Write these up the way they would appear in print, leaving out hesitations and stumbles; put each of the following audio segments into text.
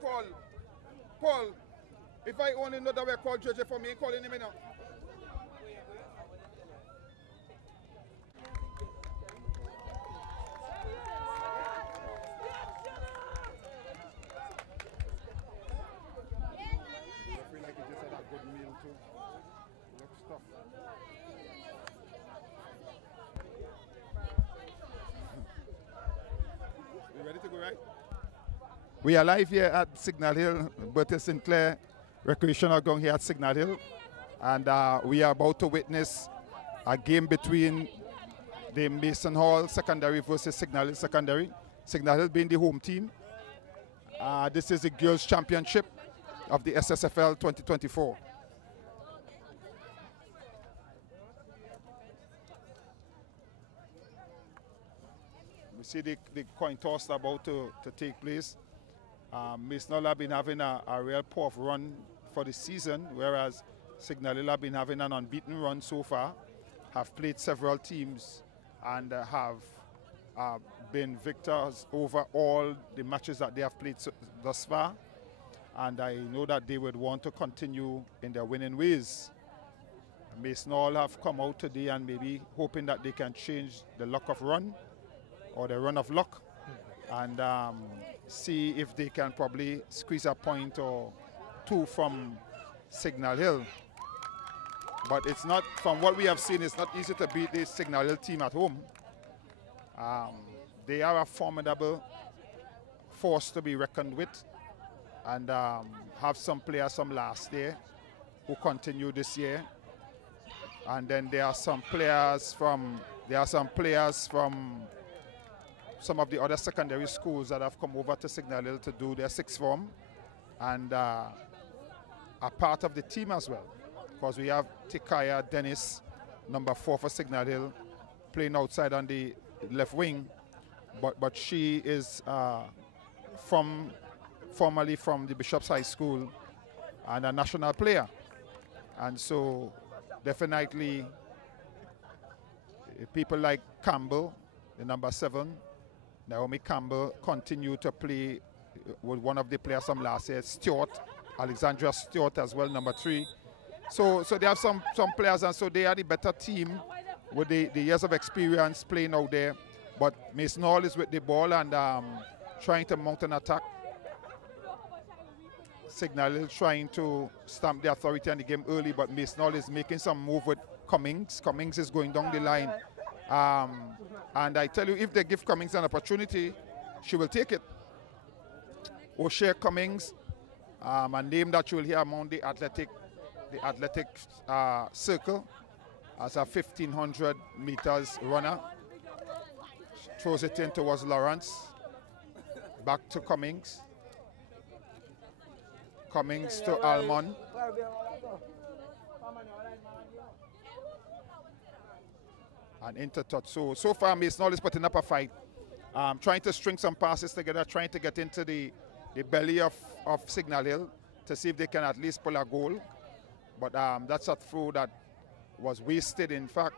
Paul, Paul, if I only know that we call judge for me, calling him now. I feel like he just had a good meal too. Look stuff. You ready to go, right? We are live here at Signal Hill, Bertie Sinclair Recreational Ground here at Signal Hill. And we are about to witness a game between the Mason Hall Secondary versus Signal Hill Secondary. Signal Hill being the home team. This is the Girls' Championship of the SSFL 2024. We see the coin toss about to take place. Mason Hall have been having a real poor run for the season, whereas Signal Hill have been having an unbeaten run so far, have played several teams and have been victors over all the matches that they have played thus far. And I know that they would want to continue in their winning ways. Mason Hall have come out today and maybe hoping that they can change the luck of run or the run of luck and see if they can probably squeeze a point or two from Signal Hill. But it's not, from what we have seen, it's not easy to beat the Signal Hill team at home. They are a formidable force to be reckoned with, and have some players from last year who continue this year. And then there are some players from some of the other secondary schools that have come over to Signal Hill to do their sixth form and are part of the team as well. Because we have Tikaya Dennis, number 4 for Signal Hill, playing outside on the left wing, but she is formerly from the Bishop's High School and a national player. And so definitely people like Campbell, the number 7, Naomi Campbell, continue to play with one of the players from last year, Stewart, Alexandra Stewart as well, number 3. So they have some players, and so they are the better team with the years of experience playing out there. But Mason Hall is with the ball and trying to mount an attack. Signal Hill trying to stamp the authority on the game early, but Mason Hall is making some move with Cummings. Cummings is going down the line. And I tell you, if they give Cummings an opportunity, she will take it. O'Shea Cummings, a name that you will hear among the athletic circle, as a 1,500 meters runner. Throws it in towards Lawrence. Back to Cummings. Cummings to Almond. And into touch. So far, Mason Hall is putting up a fight. Trying to string some passes together, trying to get into the belly of Signal Hill to see if they can at least pull a goal. But that's a throw that was wasted, in fact,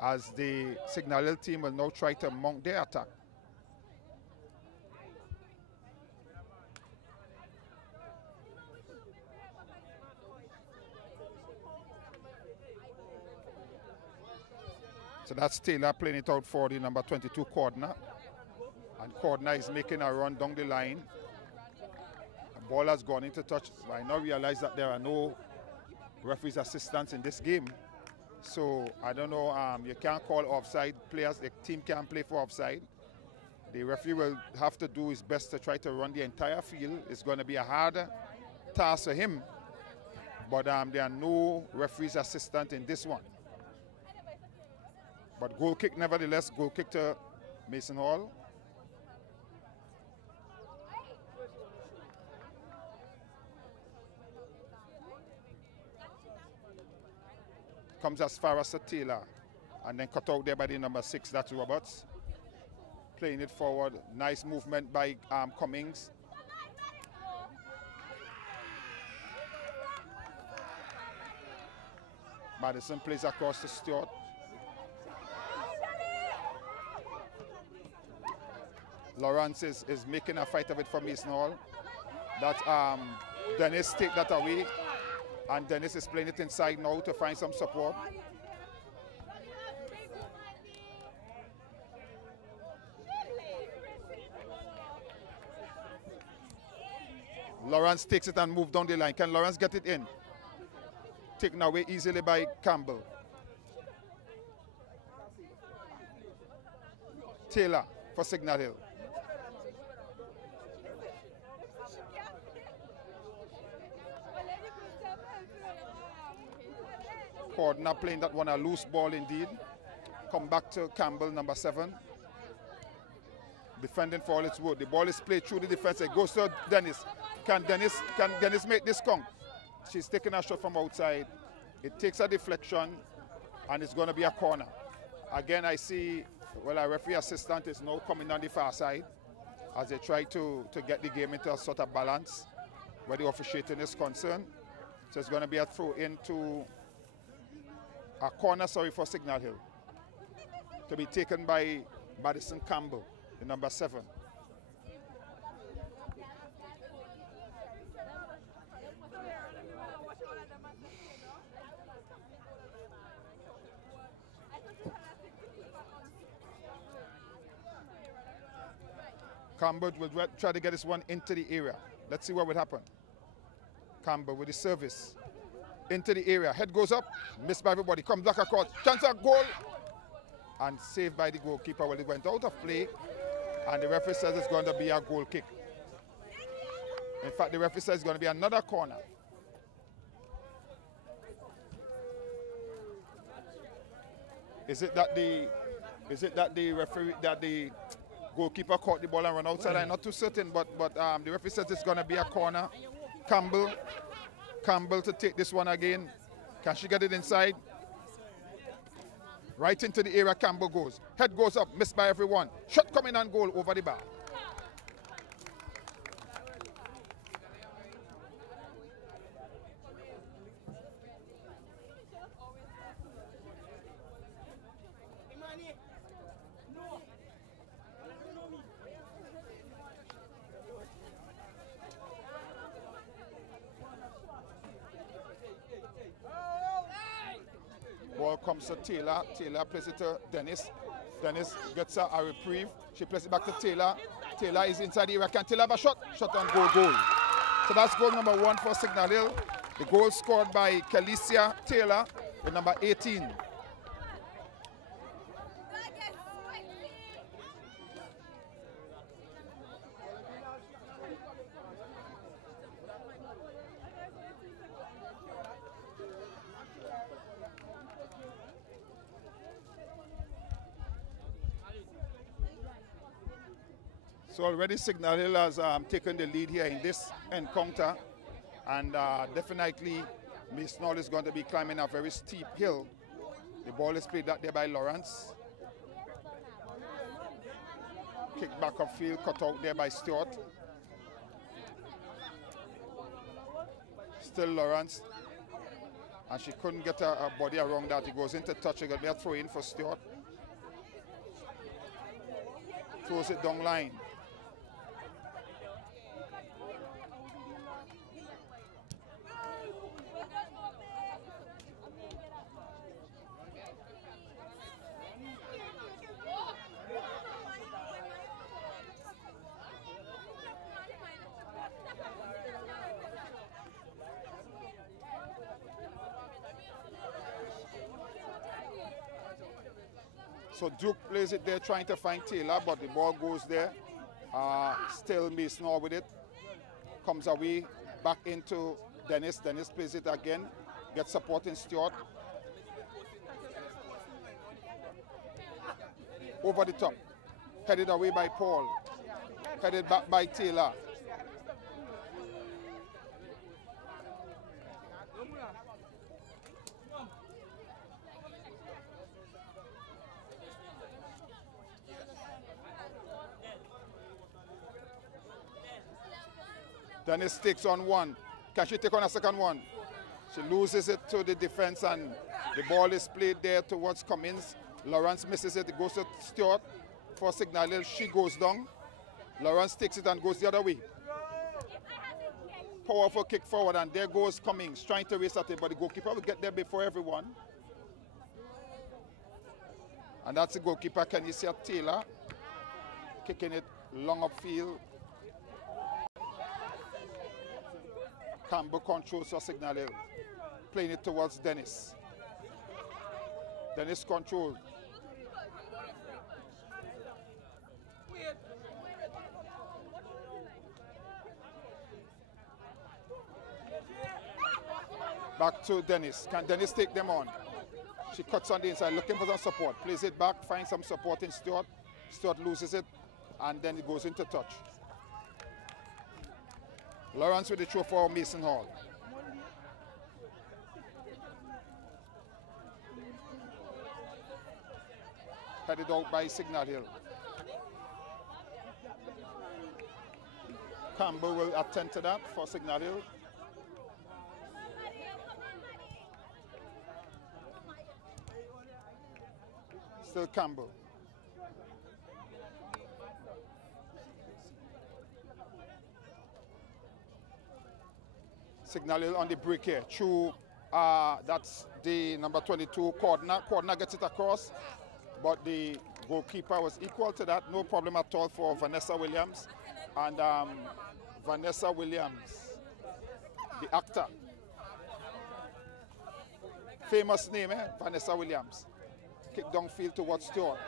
as the Signal Hill team will now try to mount their attack. So that's Taylor playing it out for the number 22, Cordner. And Cordner is making a run down the line. The ball has gone into touch. I now realize that there are no referee's assistants in this game. So I don't know, you can't call offside. Players, the team can't play for offside. The referee will have to do his best to try to run the entire field. It's going to be a hard task for him. But there are no referee's assistant in this one. But goal kick, nevertheless, goal kick to Mason Hall. Comes as far as Taylor. And then cut out there by the number 6, that's Roberts. Playing it forward. Nice movement by Cummings. Madison plays across to Stewart. Lawrence is making a fight of it for Mason Hall. That Dennis take that away, and Dennis is playing it inside now to find some support. Lawrence takes it and moves down the line. Can Lawrence get it in? Taken away easily by Campbell. Taylor for Signal Hill. Cordner playing that one a loose ball indeed. Come back to Campbell, number 7. Defending for all its worth. The ball is played through the defense. It goes to Dennis. Can Dennis make this count? She's taking a shot from outside. It takes a deflection, and it's going to be a corner. Again, I see, well, our referee assistant is now coming on the far side as they try to get the game into a sort of balance where the officiating is concerned. So it's going to be a throw into a corner, for Signal Hill, to be taken by Madison Campbell, the number 7. Campbell will try to get this one into the area. Let's see what would happen. Campbell with the service. Into the area. Head goes up. Missed by everybody. Comes back across. Chance of goal. And saved by the goalkeeper. Well, it went out of play. And the referee says it's going to be a goal kick. In fact, the referee says it's going to be another corner. Is it that the referee, that the goalkeeper caught the ball and ran outside? I'm not too certain, but the referee says it's going to be a corner. Campbell to take this one again. Can she get it inside? Right into the area Campbell goes. Head goes up, missed by everyone. Shot coming and goal over the bar. Ball comes to Taylor. Taylor plays it to Dennis. Dennis gets a reprieve. She plays it back to Taylor. Taylor is inside the area. Can Taylor have a shot? Shot on goal, goal. So that's goal number 1 for Signal Hill. The goal scored by Kalicia Taylor with number 18. So already Signal Hill has taken the lead here in this encounter, and definitely Mason Hall is going to be climbing a very steep hill. The ball is played that there by Lawrence. Kick back of field, cut out there by Stewart. Still Lawrence, and she couldn't get her body around that. It goes into touch. It got a throw in for Stewart. Throws it down line. So Duke plays it there trying to find Taylor, but the ball goes there. Still Mason Hall with it. Comes away, back into Dennis. Dennis plays it again. Gets support in Stewart. Over the top. Headed away by Paul. Headed back by Taylor. Dennis takes on one. Can she take on a second one? She loses it to the defense, and the ball is played there towards Cummins. Lawrence misses it. It goes to Stewart for Signal Hill. She goes down. Lawrence takes it and goes the other way. Powerful kick forward, and there goes Cummings, trying to race at it, but the goalkeeper will get there before everyone. And that's the goalkeeper, Kenisia Taylor, kicking it long upfield. Campbell controls for Signal Hill, playing it towards Dennis. Dennis control. Back to Dennis. Can Dennis take them on? She cuts on the inside, looking for some support. Plays it back, finds some support in Stewart. Stewart loses it, and then it goes into touch. Lawrence with the throw for Mason Hall. Headed out by Signal Hill. Campbell will attend to that for Signal Hill. Still Campbell. Signal Hill on the break here. Through, that's the number 22, Cordner. Cordner gets it across, but the goalkeeper was equal to that. No problem at all for Vanessa Williams. And Vanessa Williams, the actor. Famous name, Vanessa Williams. Kick downfield towards Stewart.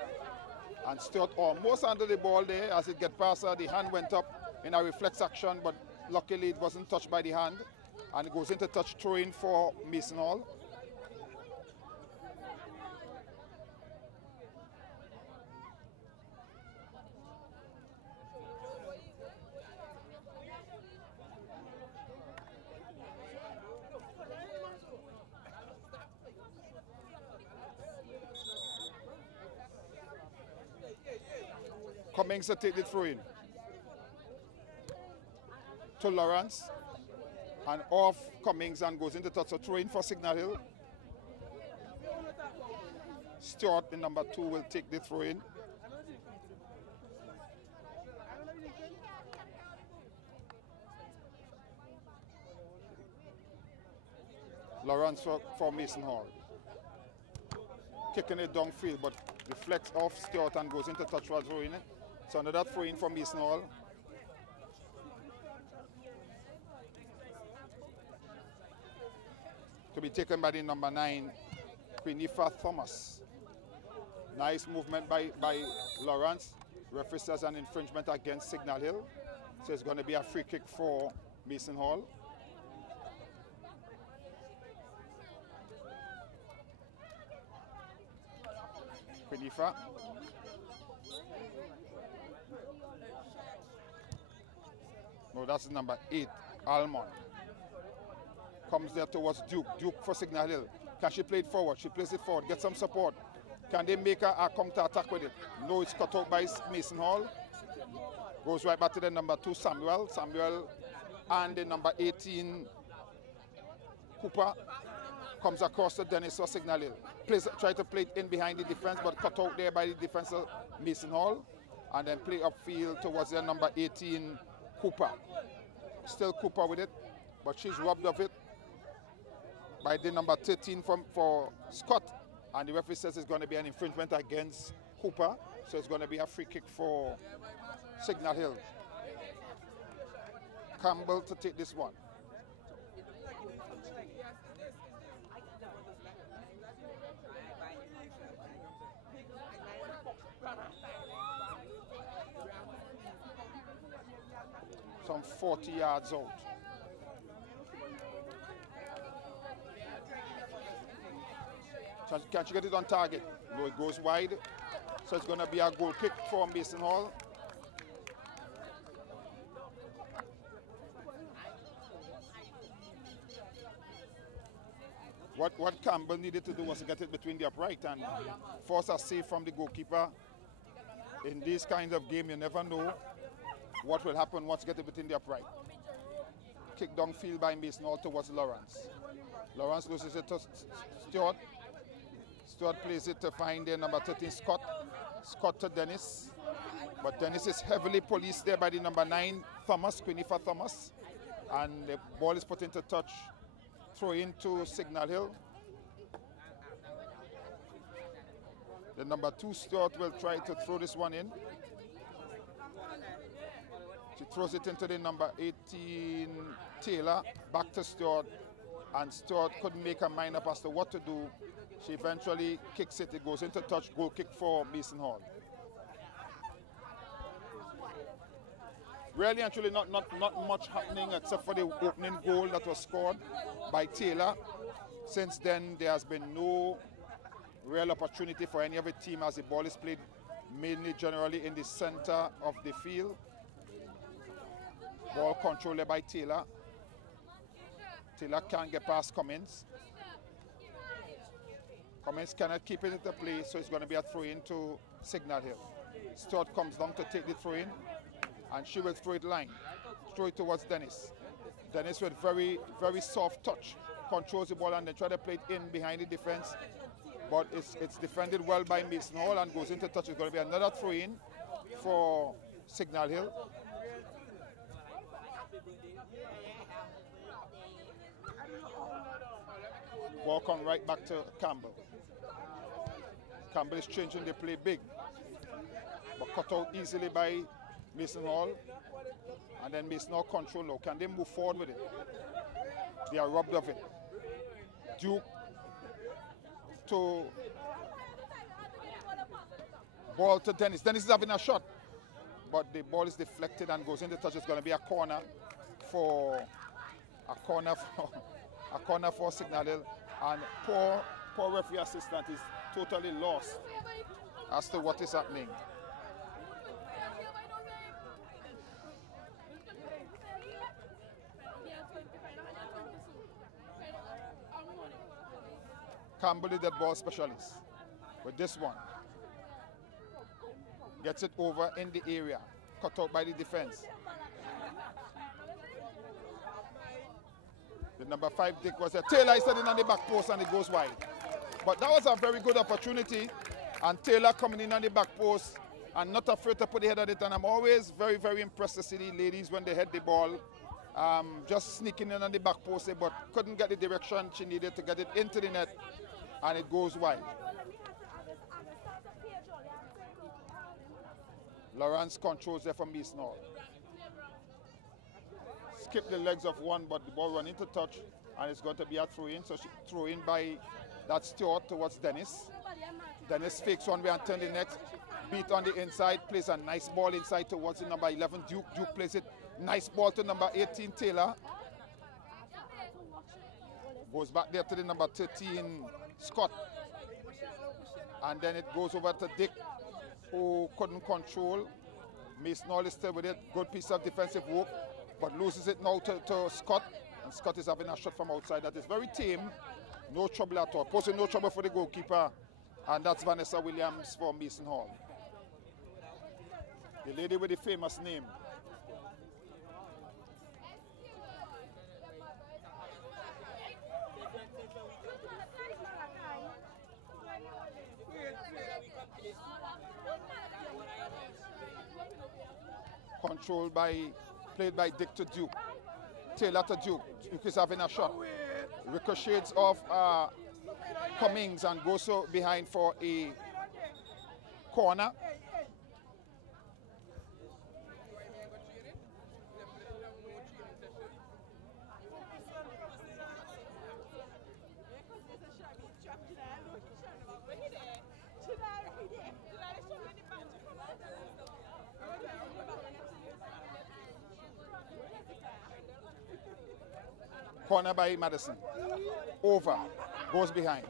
And Stewart almost under the ball there. As it get past her, the hand went up in a reflex action, but luckily it wasn't touched by the hand. And it goes into touch throwing for Mason Hall. Cummings to take the throw in to Lawrence, and off Cummings and goes into touch. So throw in for Signal Hill. Stewart, the number 2, will take the throw in. Lawrence for Mason Hall. Kicking it downfield, but deflects off Stewart and goes into touch for throw in. So another throw in for Mason Hall. To be taken by the number 9, Quinifa Thomas. Nice movement by Lawrence. Referee says an infringement against Signal Hill. So it's going to be a free kick for Mason Hall. Quinifa. No, that's number 8, Almond. Comes there towards Duke. Duke for Signal Hill. Can she play it forward? She plays it forward. Get some support. Can they make a counter attack with it? No, it's cut out by Mason Hall. Goes right back to the number 2, Samuel. Samuel and the number 18, Cooper. Comes across to Dennis for Signal Hill. Try to play it in behind the defense, but cut out there by the defense of Mason Hall. And then play upfield towards the number 18, Cooper. Still Cooper with it, but she's robbed of it by the number 13 for Scott. And the referee says it's going to be an infringement against Cooper. So it's going to be a free kick for Signal Hill. Campbell to take this one. Some 40 yards out. Can she get it on target? No, it goes wide. So it's going to be a goal kick for Mason Hall. What Campbell needed to do was to get it between the upright and force a save from the goalkeeper. In these kinds of games, you never know what will happen once you get it between the upright. Kick downfield by Mason Hall towards Lawrence. Lawrence loses it to Stewart. Stewart plays it to find the number 13, Scott. Scott to Dennis. But Dennis is heavily policed there by the number 9, Thomas, Quinifer Thomas. And the ball is put into touch, throw into Signal Hill. The number 2 Stuart will try to throw this one in. She throws it into the number 18 Taylor, back to Stuart, and Stuart couldn't make her mind up as to what to do. She eventually kicks it, it goes into touch, goal kick for Mason Hall. Really and truly not much happening except for the opening goal that was scored by Taylor. Since then, there has been no real opportunity for any of the team as the ball is played mainly generally in the center of the field. Ball controlled by Taylor. Taylor can't get past Cummins. Cummins cannot keep it into play, so it's going to be a throw-in to Signal Hill. Stuart comes down to take the throw-in, and she will throw it line. Throw it towards Dennis. Dennis with very, very soft touch. Controls the ball and then try to play it in behind the defense. But it's defended well by Mason Hall and goes into touch. It's going to be another throw-in for Signal Hill. Ball come right back to Campbell. Campbell is changing the play big, but cut out easily by Mason Hall. And then Mason Hall control now. Can they move forward with it? They are robbed of it. Duke to ball to Dennis. Dennis is having a shot, but the ball is deflected and goes into touch. It's going to be a corner for Signal Hill. And poor referee assistant is totally lost as to what is happening. Campbell is the ball specialist with this one. Gets it over in the area. Cut out by the defense. The number 5 Dick was there. Taylor is sitting on the back post and it goes wide. But that was a very good opportunity. And Taylor coming in on the back post and not afraid to put the head at it. And I'm always very, very impressed to see the ladies when they head the ball. Just sneaking in on the back post, but couldn't get the direction she needed to get it into the net. And it goes wide. Lawrence controls there from Mason Hall. Skip the legs of one, but the ball run into touch, and it's going to be a throw-in. So she throw in by that Stuart towards Dennis. Dennis fakes one way and turn the next. Beat on the inside, plays a nice ball inside towards the number 11 Duke. Duke plays it. Nice ball to number 18 Taylor. Goes back there to the number 13 Scott. And then it goes over to Dick, who couldn't control. Mason Hall is still with it. Good piece of defensive work, but loses it now to Scott. And Scott is having a shot from outside that is very tame. No trouble at all. Posing no trouble for the goalkeeper. And that's Vanessa Williams for Mason Hall. The lady with the famous name. Played by Dick to Duke. Taylor to Duke. Duke is having a shot. Ricochets off Cummings and goes so behind for a corner. Corner by Madison. Over. Goes behind.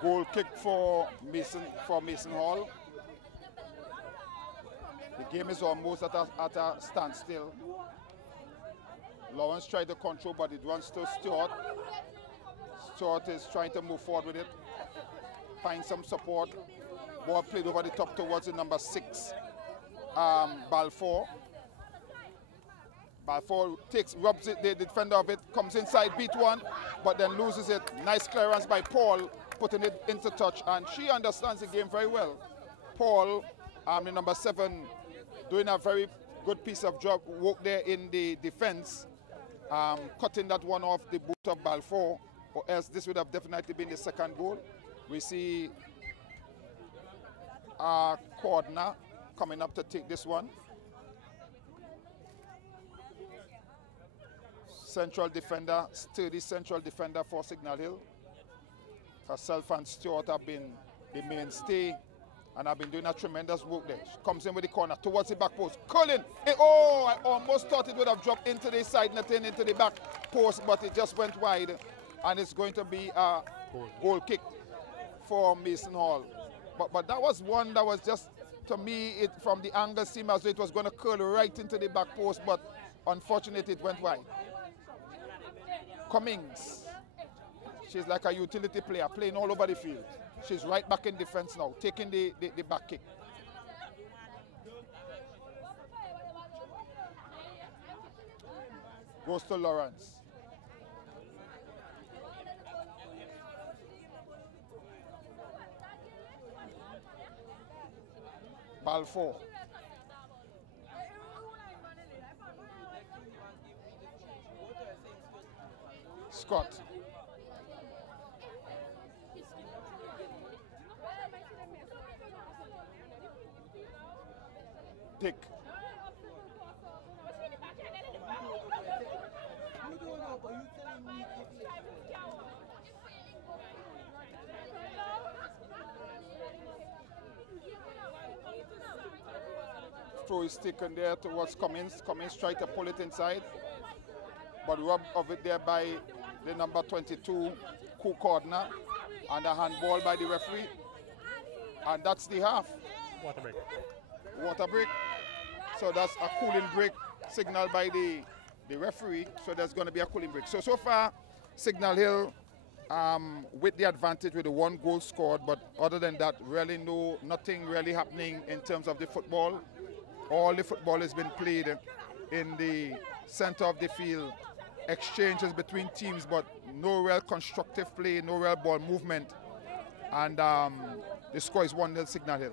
Goal kick for Mason Hall. The game is almost at a standstill. Lawrence tried to control, but it runs to Stuart. Stuart is trying to move forward with it. Find some support. Ball played over the top towards the number 6, Balfour. Balfour rubs it, the defender of it, comes inside, beat one, but then loses it. Nice clearance by Paul, putting it into touch, and she understands the game very well. Paul, the number 7, doing a very good piece of job, work there in the defense, cutting that one off the boot of Balfour, or else this would have definitely been the second goal. We see Cordner coming up to take this one. Central defender, sturdy central defender for Signal Hill. Herself and Stewart have been the mainstay and have been doing a tremendous work there. She comes in with the corner towards the back post. Colin, oh, I almost thought it would have dropped into the side netting, into the back post, but it just went wide. And it's going to be a goal kick for Mason Hall. But that was one that was just, to me, it from the angle seemed as though it was going to curl right into the back post, but unfortunately it went wide. Cummings, she's like a utility player, playing all over the field. She's right back in defense now, taking the back kick. Goes to Lawrence. Balfour. Scott. Dick. Throw is taken there towards Cummins. Cummins tried to pull it inside, but robbed of it there by the number 22, Cordner, and a handball by the referee. And that's the half. Water break. Water break. So that's a cooling break signaled by the referee. So there's going to be a cooling break. So far, Signal Hill with the advantage with the 1 goal scored, but other than that, really nothing really happening in terms of the football. All the football has been played in the center of the field. Exchanges between teams, but no real constructive play, no real ball movement. And the score is 1-0 Signal Hill.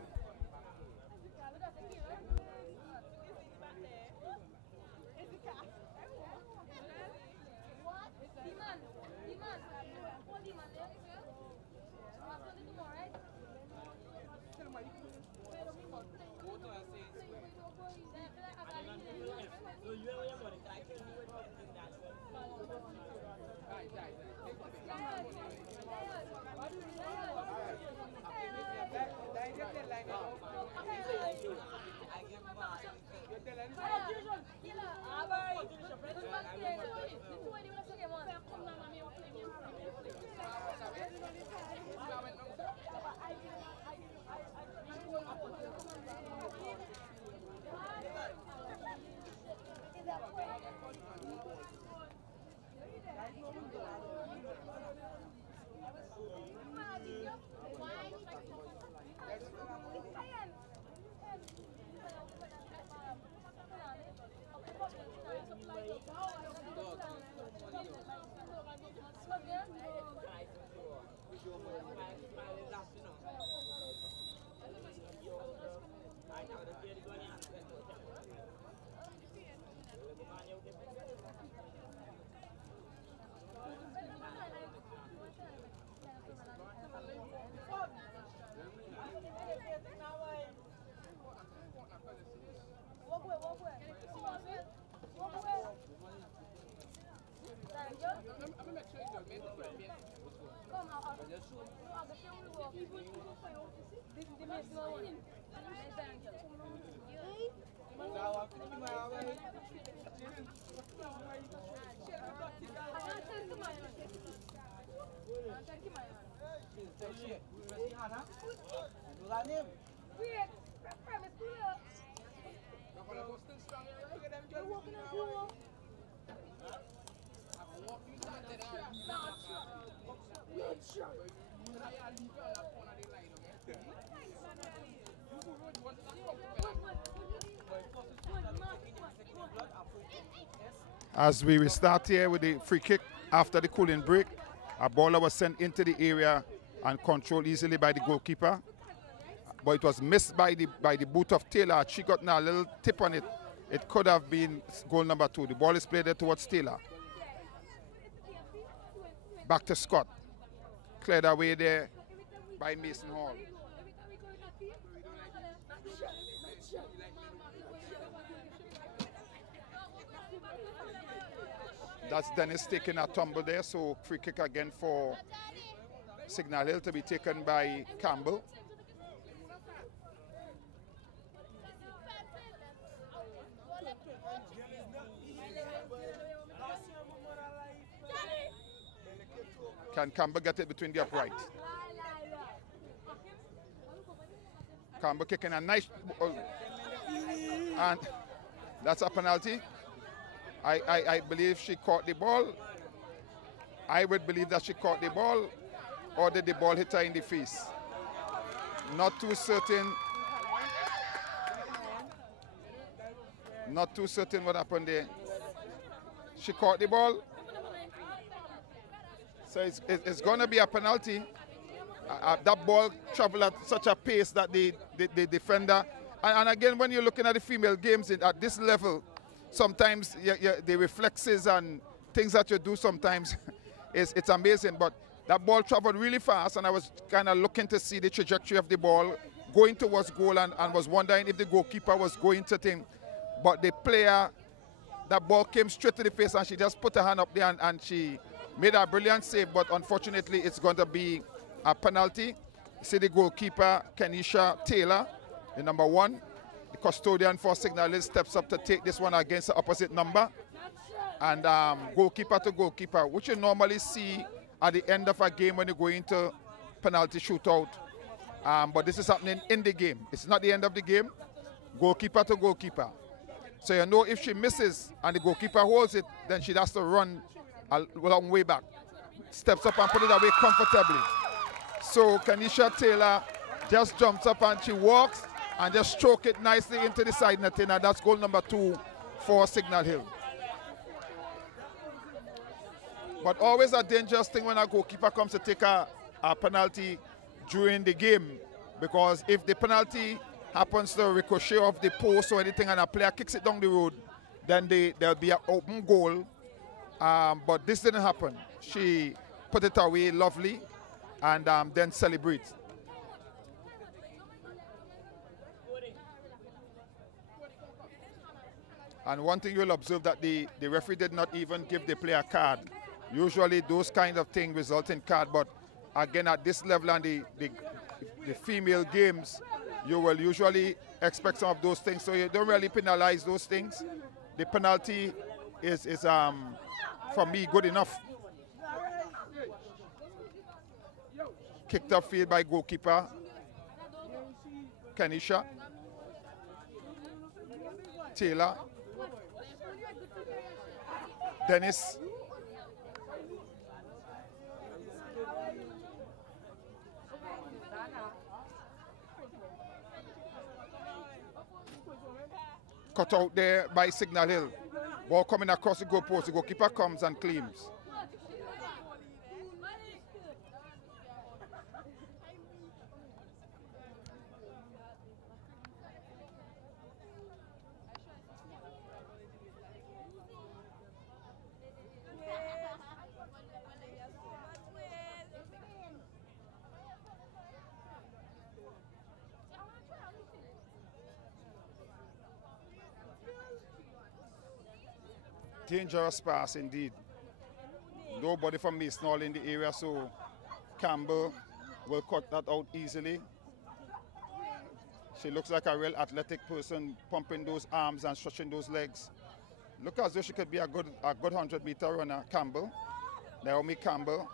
As we restart here with the free kick after the cooling break, a baller was sent into the area and controlled easily by the goalkeeper, but it was missed by the boot of Taylor. She got now a little tip on it. It could have been goal number 2. The ball is played there towards Taylor. Back to Scott. Cleared away there by Mason Hall. That's Dennis taking a tumble there, so free kick again for Signal Hill to be taken by Campbell. Can Campbell get it between the upright? Campbell kicking a nice, and that's a penalty. I believe she caught the ball. I would believe that she caught the ball, or did the ball hit her in the face? Not too certain. Not too certain what happened there. She caught the ball. So it's going to be a penalty. That ball traveled at such a pace that the defender, and again, when you're looking at the female games at this level, sometimes the reflexes and things that you do sometimes, it's amazing. But that ball traveled really fast, and I was kind of looking to see the trajectory of the ball going towards goal, and was wondering if the goalkeeper was going to think. But the player, that ball came straight to the face, and she just put her hand up there, and she made a brilliant save. But unfortunately, it's going to be a penalty. See the goalkeeper, Kenisha Taylor, the number 1. The custodian for Signal Hill steps up to take this one against the opposite number. And goalkeeper to goalkeeper, which you normally see at the end of a game when you go into penalty shootout. But this is happening in the game. It's not the end of the game. Goalkeeper to goalkeeper. So you know if she misses and the goalkeeper holds it, then she has to run a long way back. Steps up and put it away comfortably. So Kenisha Taylor just jumps up and she walks and just stroke it nicely into the side netting, and that's goal number 2 for Signal Hill. But always a dangerous thing when a goalkeeper comes to take a penalty during the game, because if the penalty happens to ricochet off the post or anything and a player kicks it down the road, then there'll be an open goal. But this didn't happen. She put it away lovely and then celebrates. And one thing you'll observe that the referee did not even give the player a card. Usually those kind of things result in card, but again at this level and the female games, you will usually expect some of those things, so you don't really penalize those things. The penalty is for me good enough. Kicked upfield by goalkeeper Kenisha Taylor. Dennis. Cut out there by Signal Hill. Ball coming across the goal post. The goalkeeper comes and claims. Dangerous pass indeed. Nobody from Mason Hall in the area, so Campbell will cut that out easily. She looks like a real athletic person, pumping those arms and stretching those legs. Look as though she could be a good 100-meter runner, Campbell. Naomi Campbell.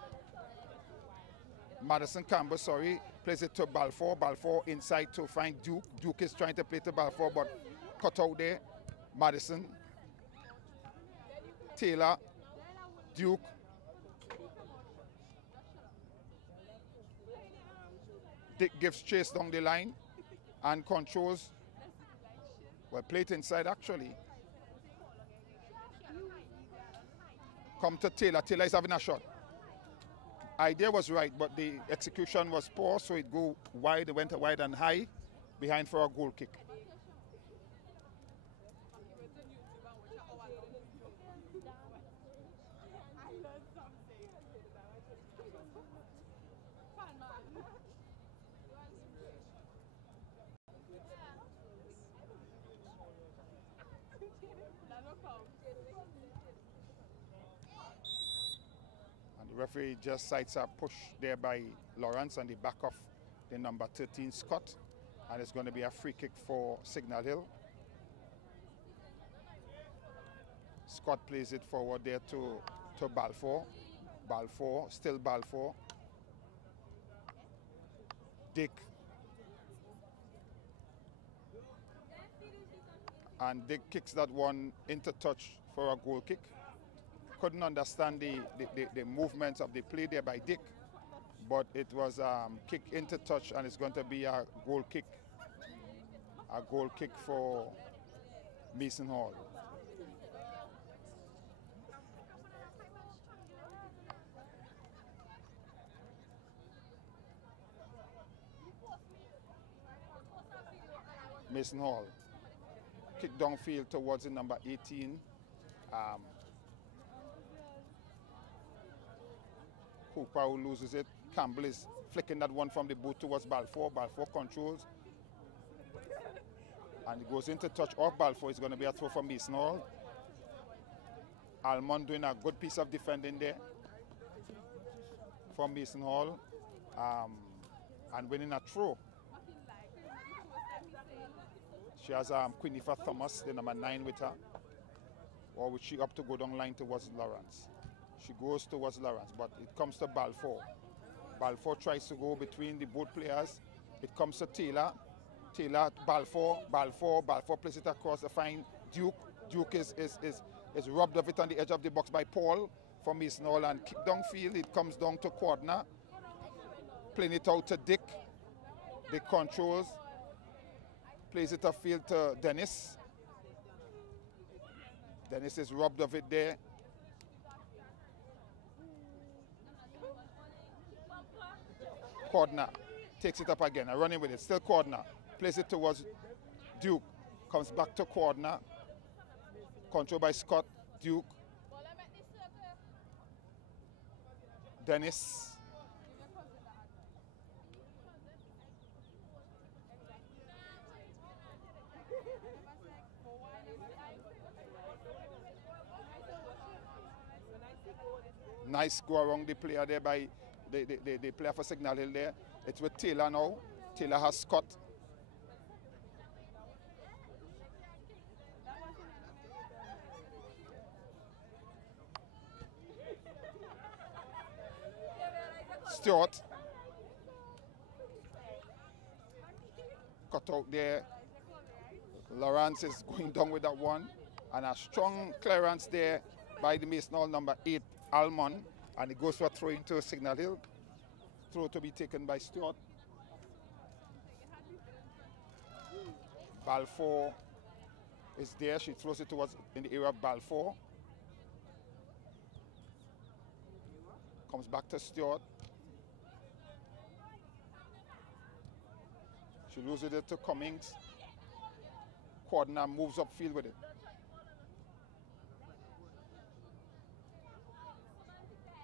Madison Campbell, sorry, plays it to Balfour. Balfour inside to find Duke. Duke is trying to play to Balfour, but cut out there. Madison. Taylor, Duke, Dick gives chase down the line and controls, well, play it inside actually. Come to Taylor. Taylor is having a shot. Idea was right, but the execution was poor, so it go wide. It went wide and high behind for a goal kick. The referee just cites a push there by Lawrence on the back of the number 13 Scott, and it's going to be a free kick for Signal Hill. Scott plays it forward there to Balfour. Balfour, still Balfour. Dick. And Dick kicks that one into touch for a goal kick. Couldn't understand the movements of the play there by Dick, but it was kick into touch, and it's going to be a goal kick. A goal kick for Mason Hall. Mason Hall. Kick downfield towards the number 18. Cooper who loses it. Campbell is flicking that one from the boot towards Balfour. Balfour controls. And it goes into touch off Balfour. It's going to be a throw for Mason Hall. Almond doing a good piece of defending there for Mason Hall. And winning a throw. She has Quinifa Thomas, the number 9 with her. Or would she up to go down line towards Lawrence? She goes towards Lawrence, but it comes to Balfour. Balfour tries to go between the both players. It comes to Taylor. Taylor, Balfour plays it across to find Duke. Duke is robbed of it on the edge of the box by Paul for Mason Hall, and kick downfield. It comes down to Cordner. Playing it out to Dick. Dick controls. Plays it upfield to Dennis. Dennis is robbed of it there. Cordner takes it up again, running with it. Still Cordner. Plays it towards Duke. Comes back to Cordner. Control by Scott. Duke. Dennis. Nice go around the player there by the player for Signal Hill there. It's with Taylor now. Taylor has Scott. Stewart. Cut out there. Lawrence is going down with that one. And a strong clearance there by the Mason Hall number 8, Almond. And it goes for a throw into Signal Hill. Throw to be taken by Stewart. Balfour is there. She throws it towards in the area of Balfour. Comes back to Stewart. She loses it to Cummings. Cordner moves upfield with it.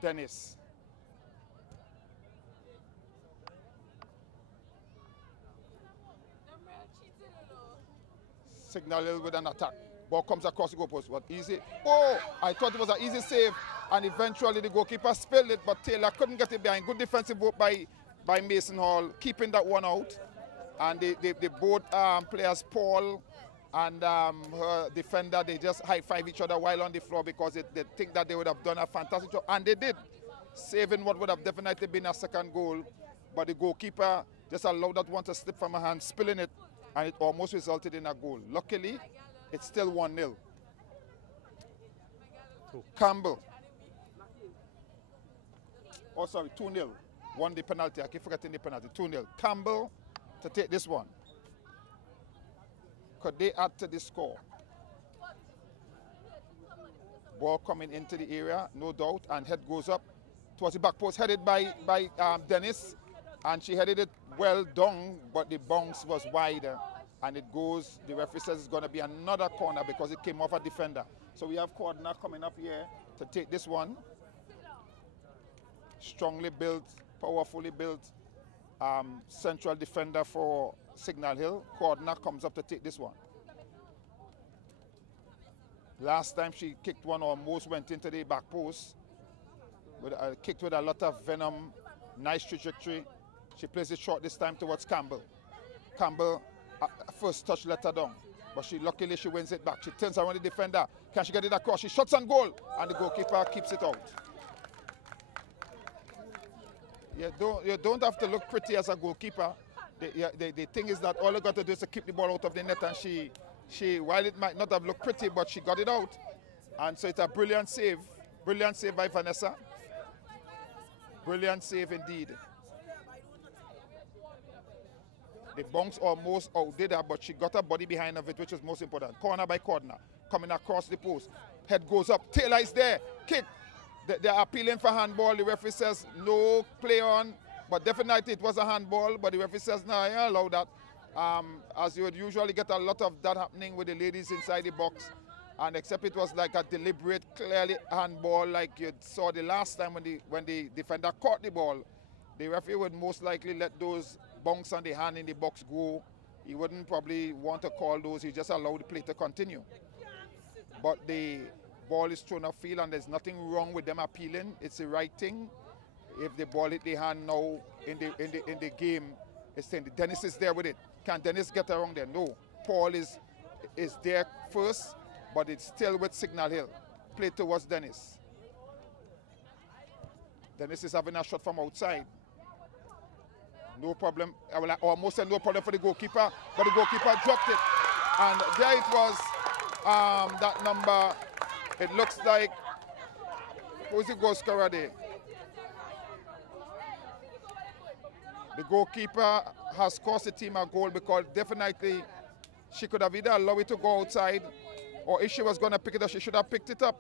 Dennis. Signal Hill with an attack. Ball comes across the goalpost. What easy? Oh, I thought it was an easy save, and eventually the goalkeeper spilled it, but Taylor couldn't get it behind. Good defensive work by Mason Hall, keeping that one out. And they both players, Paul and her defender, they just high-five each other while on the floor because they think that they would have done a fantastic job. And they did, saving what would have definitely been a second goal. But the goalkeeper just allowed that one to slip from her hand, spilling it, and it almost resulted in a goal. Luckily, it's still 1-0. Campbell. Oh, sorry, 2-0. Won the penalty. I keep forgetting the penalty. 2-0. Campbell to take this one. Could they add to the score? Ball coming into the area, no doubt, and head goes up towards the back post, headed by Dennis, and she headed it well down, but the bounce was wider, and it goes, the referee says it's going to be another corner because it came off a defender. So we have Cordner coming up here to take this one. Strongly built, powerfully built central defender for Signal Hill. Cordner comes up to take this one. Last time she kicked one, almost went into the back post. Kicked with a lot of venom, nice trajectory. She plays it short this time towards Campbell. Campbell, first touch let her down, but luckily she wins it back. She turns around the defender. Can she get it across? She shots on goal, and the goalkeeper keeps it out. You don't have to look pretty as a goalkeeper. The thing is that all you got to do is to keep the ball out of the net, and she, while it might not have looked pretty, but she got it out. And so it's a brilliant save. Brilliant save by Vanessa. Brilliant save indeed. The bounce almost outdid her, but she got her body behind of it, which is most important. Corner by corner, coming across the post. Head goes up, Taylor is there, kick. They're appealing for handball. The referee says no play on, but definitely it was a handball, but the referee says no, I don't allow that. As you would usually get a lot of that happening with the ladies inside the box, and except it was like a deliberate, clearly handball like you saw the last time when the defender caught the ball, the referee would most likely let those bounce on the hand in the box go. He wouldn't probably want to call those. He just allowed the play to continue. But the ball is thrown upfield, and there's nothing wrong with them appealing. It's the right thing. If the ball hit the hand now in the game, it's saying Dennis is there with it. Can Dennis get around there? No. Paul is there first, but it's still with Signal Hill. Play towards Dennis. Dennis is having a shot from outside. No problem. I will almost say no problem for the goalkeeper, but the goalkeeper dropped it. And there it was, that number. It looks like, who's the goal scorer there? The goalkeeper has cost the team a goal because definitely she could have either allowed it to go outside, or if she was going to pick it up, she should have picked it up.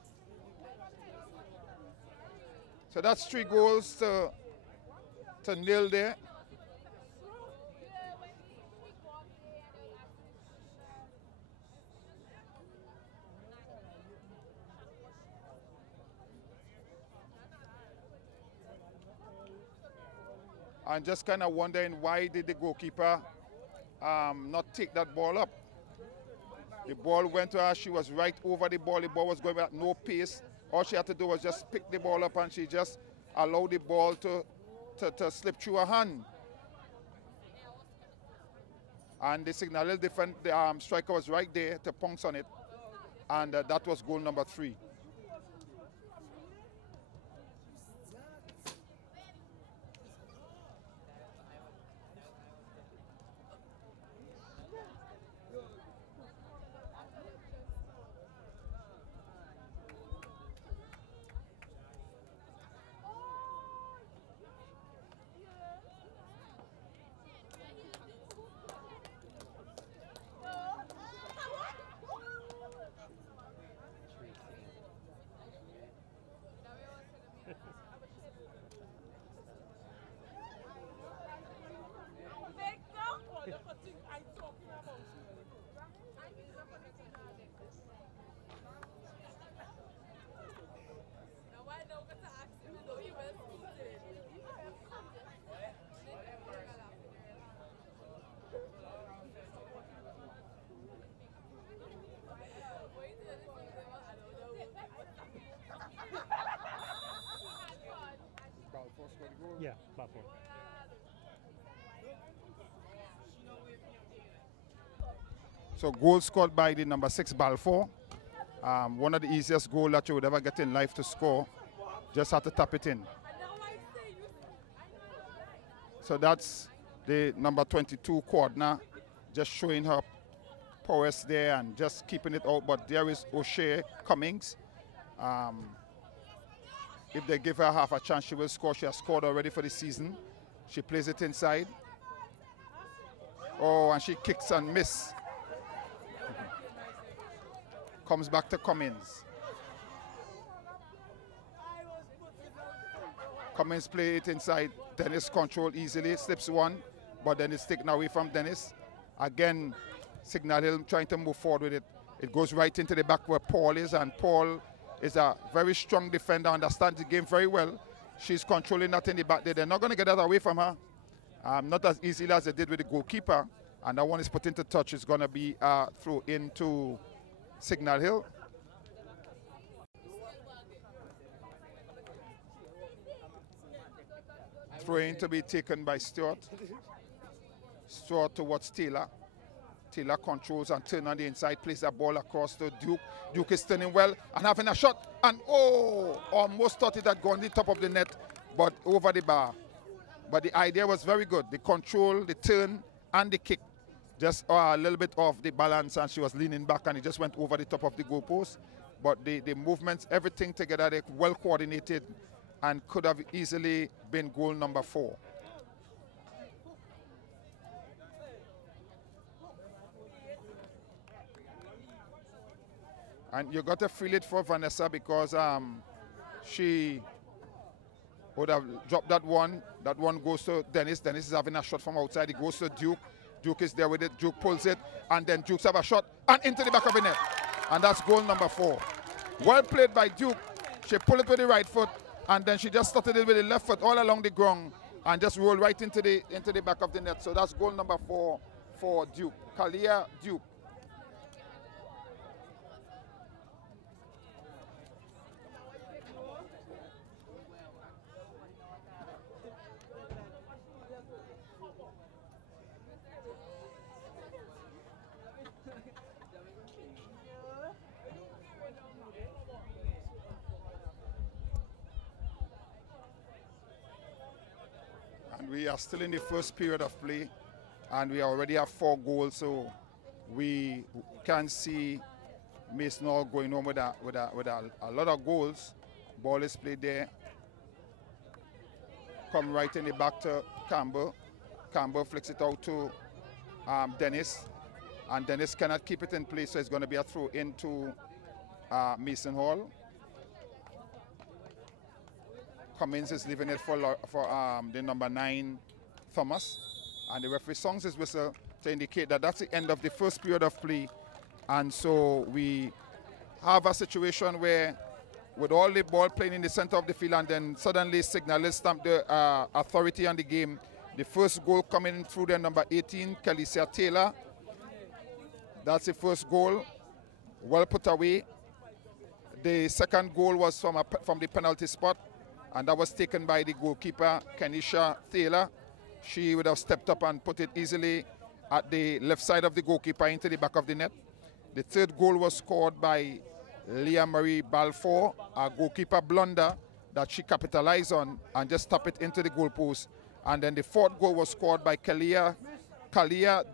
So that's 3 goals to nil there. And just kind of wondering why did the goalkeeper not take that ball up. The ball went to her, she was right over the ball was going at no pace. All she had to do was just pick the ball up, and she just allowed the ball to slip through her hand. And the Signal Hill the striker was right there to pounce on it, and that was goal number 3. Yeah, platform. So goal scored by the number 6 Balfour. One of the easiest goals that you would ever get in life to score. Just had to tap it in. So that's the number 22 Cordner, just showing her prowess there and just keeping it out. But there is O'Shea Cummings. If they give her half a chance, she will score. She has scored already for the season. She plays it inside. Oh, and she kicks and misses. Comes back to Cummings. Cummins play it inside. Dennis control easily, slips one, but then it's taken away from Dennis. Again, Signal Hill trying to move forward with it. It goes right into the back where Paul is, and Paul is a very strong defender, understands the game very well. She's controlling that in the back there. They're not going to get that away from her. Not as easily as they did with the goalkeeper. And that one is put into touch. It's going to be through into Signal Hill. Throw-in to be taken by Stewart. Stewart towards Taylor. Taylor controls and turns on the inside, plays that ball across to Duke. Duke is turning well and having a shot. And oh, almost thought it had gone the top of the net, but over the bar. But the idea was very good. The control, the turn, and the kick. Just a little bit off the balance, and she was leaning back, and it just went over the top of the goalpost. But the movements, everything together, they well coordinated, and could have easily been goal number 4. And you got to feel it for Vanessa because she would have dropped that one. That one goes to Dennis. Dennis is having a shot from outside. It goes to Duke. Duke is there with it. Duke pulls it. And then Duke's have a shot and into the back of the net. And that's goal number 4. Well played by Duke. She pulled it with the right foot. And then she just started it with the left foot all along the ground. And just rolled right into the back of the net. So that's goal number 4 for Duke. Kalia Duke. We are still in the first period of play, and we already have 4 goals, so we can see Mason Hall going home with a lot of goals. Ball is played there. Come right in the back to Campbell. Campbell flicks it out to Dennis, and Dennis cannot keep it in place, so it's going to be a throw into Mason Hall. Cummins is leaving it for the number 9, Thomas. And the referee songs his whistle to indicate that that's the end of the first period of play. And so we have a situation where with all the ball playing in the center of the field, and then suddenly Signal stamp the authority on the game. The first goal coming through the number 18, Kalicia Taylor. That's the first goal. Well put away. The second goal was from the penalty spot, and that was taken by the goalkeeper, Kenisha Taylor. She would have stepped up and put it easily at the left side of the goalkeeper into the back of the net. The third goal was scored by Leah Marie Balfour, a goalkeeper blunder that she capitalized on and just tapped it into the goalpost. And then the fourth goal was scored by Kalia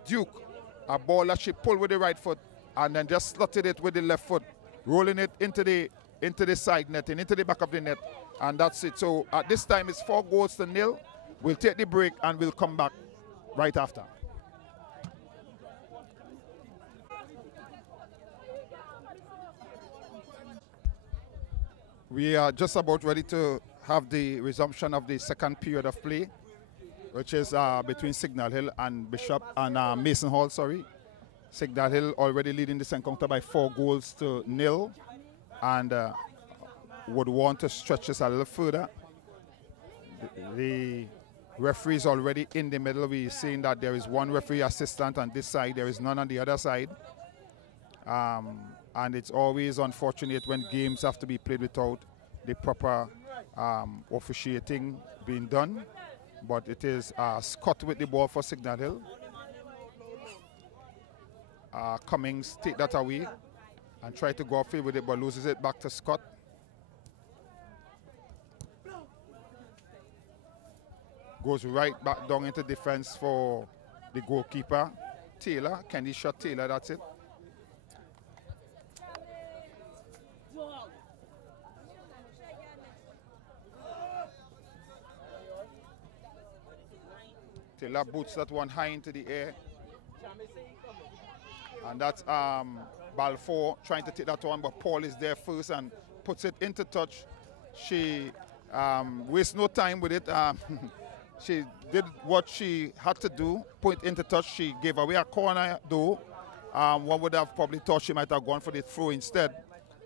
Duke, a ball that she pulled with the right foot and then just slotted it with the left foot, rolling it into the side net and into the back of the net. And that's it. So at this time it's 4-0. We'll take the break and we'll come back right after. We are just about ready to have the resumption of the second period of play, which is between Signal Hill and Bishop and Mason Hall, sorry. Signal Hill already leading this encounter by 4-0 and would want to stretch this a little further. The referee is already in the middle. We're seeing that there is one referee assistant on this side. There is none on the other side. And it's always unfortunate when games have to be played without the proper officiating being done. But it is Scott with the ball for Signal Hill. Cummings take that away and try to go upfield with it, but loses it back to Scott. Goes right back down into defense for the goalkeeper, Taylor. Kenisha Taylor, that's it. Taylor boots that one high into the air. And that's Balfour trying to take that one, but Paul is there first and puts it into touch. She waste no time with it. She did what she had to do, point into touch. She gave away a corner though. One would have probably thought she might have gone for the throw instead,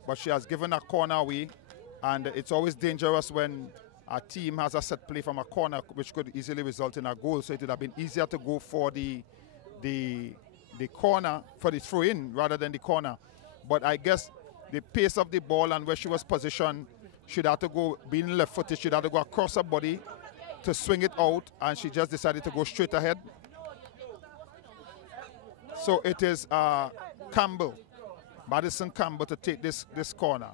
but she has given a corner away, and it's always dangerous when a team has a set play from a corner, which could easily result in a goal. So it would have been easier to go for the corner, for the throw in rather than the corner. But I guess the pace of the ball and where she was positioned, she'd have to go, being left footed, she'd have to go across her body to swing it out, and she just decided to go straight ahead. So it is Campbell, Madison Campbell, to take this corner.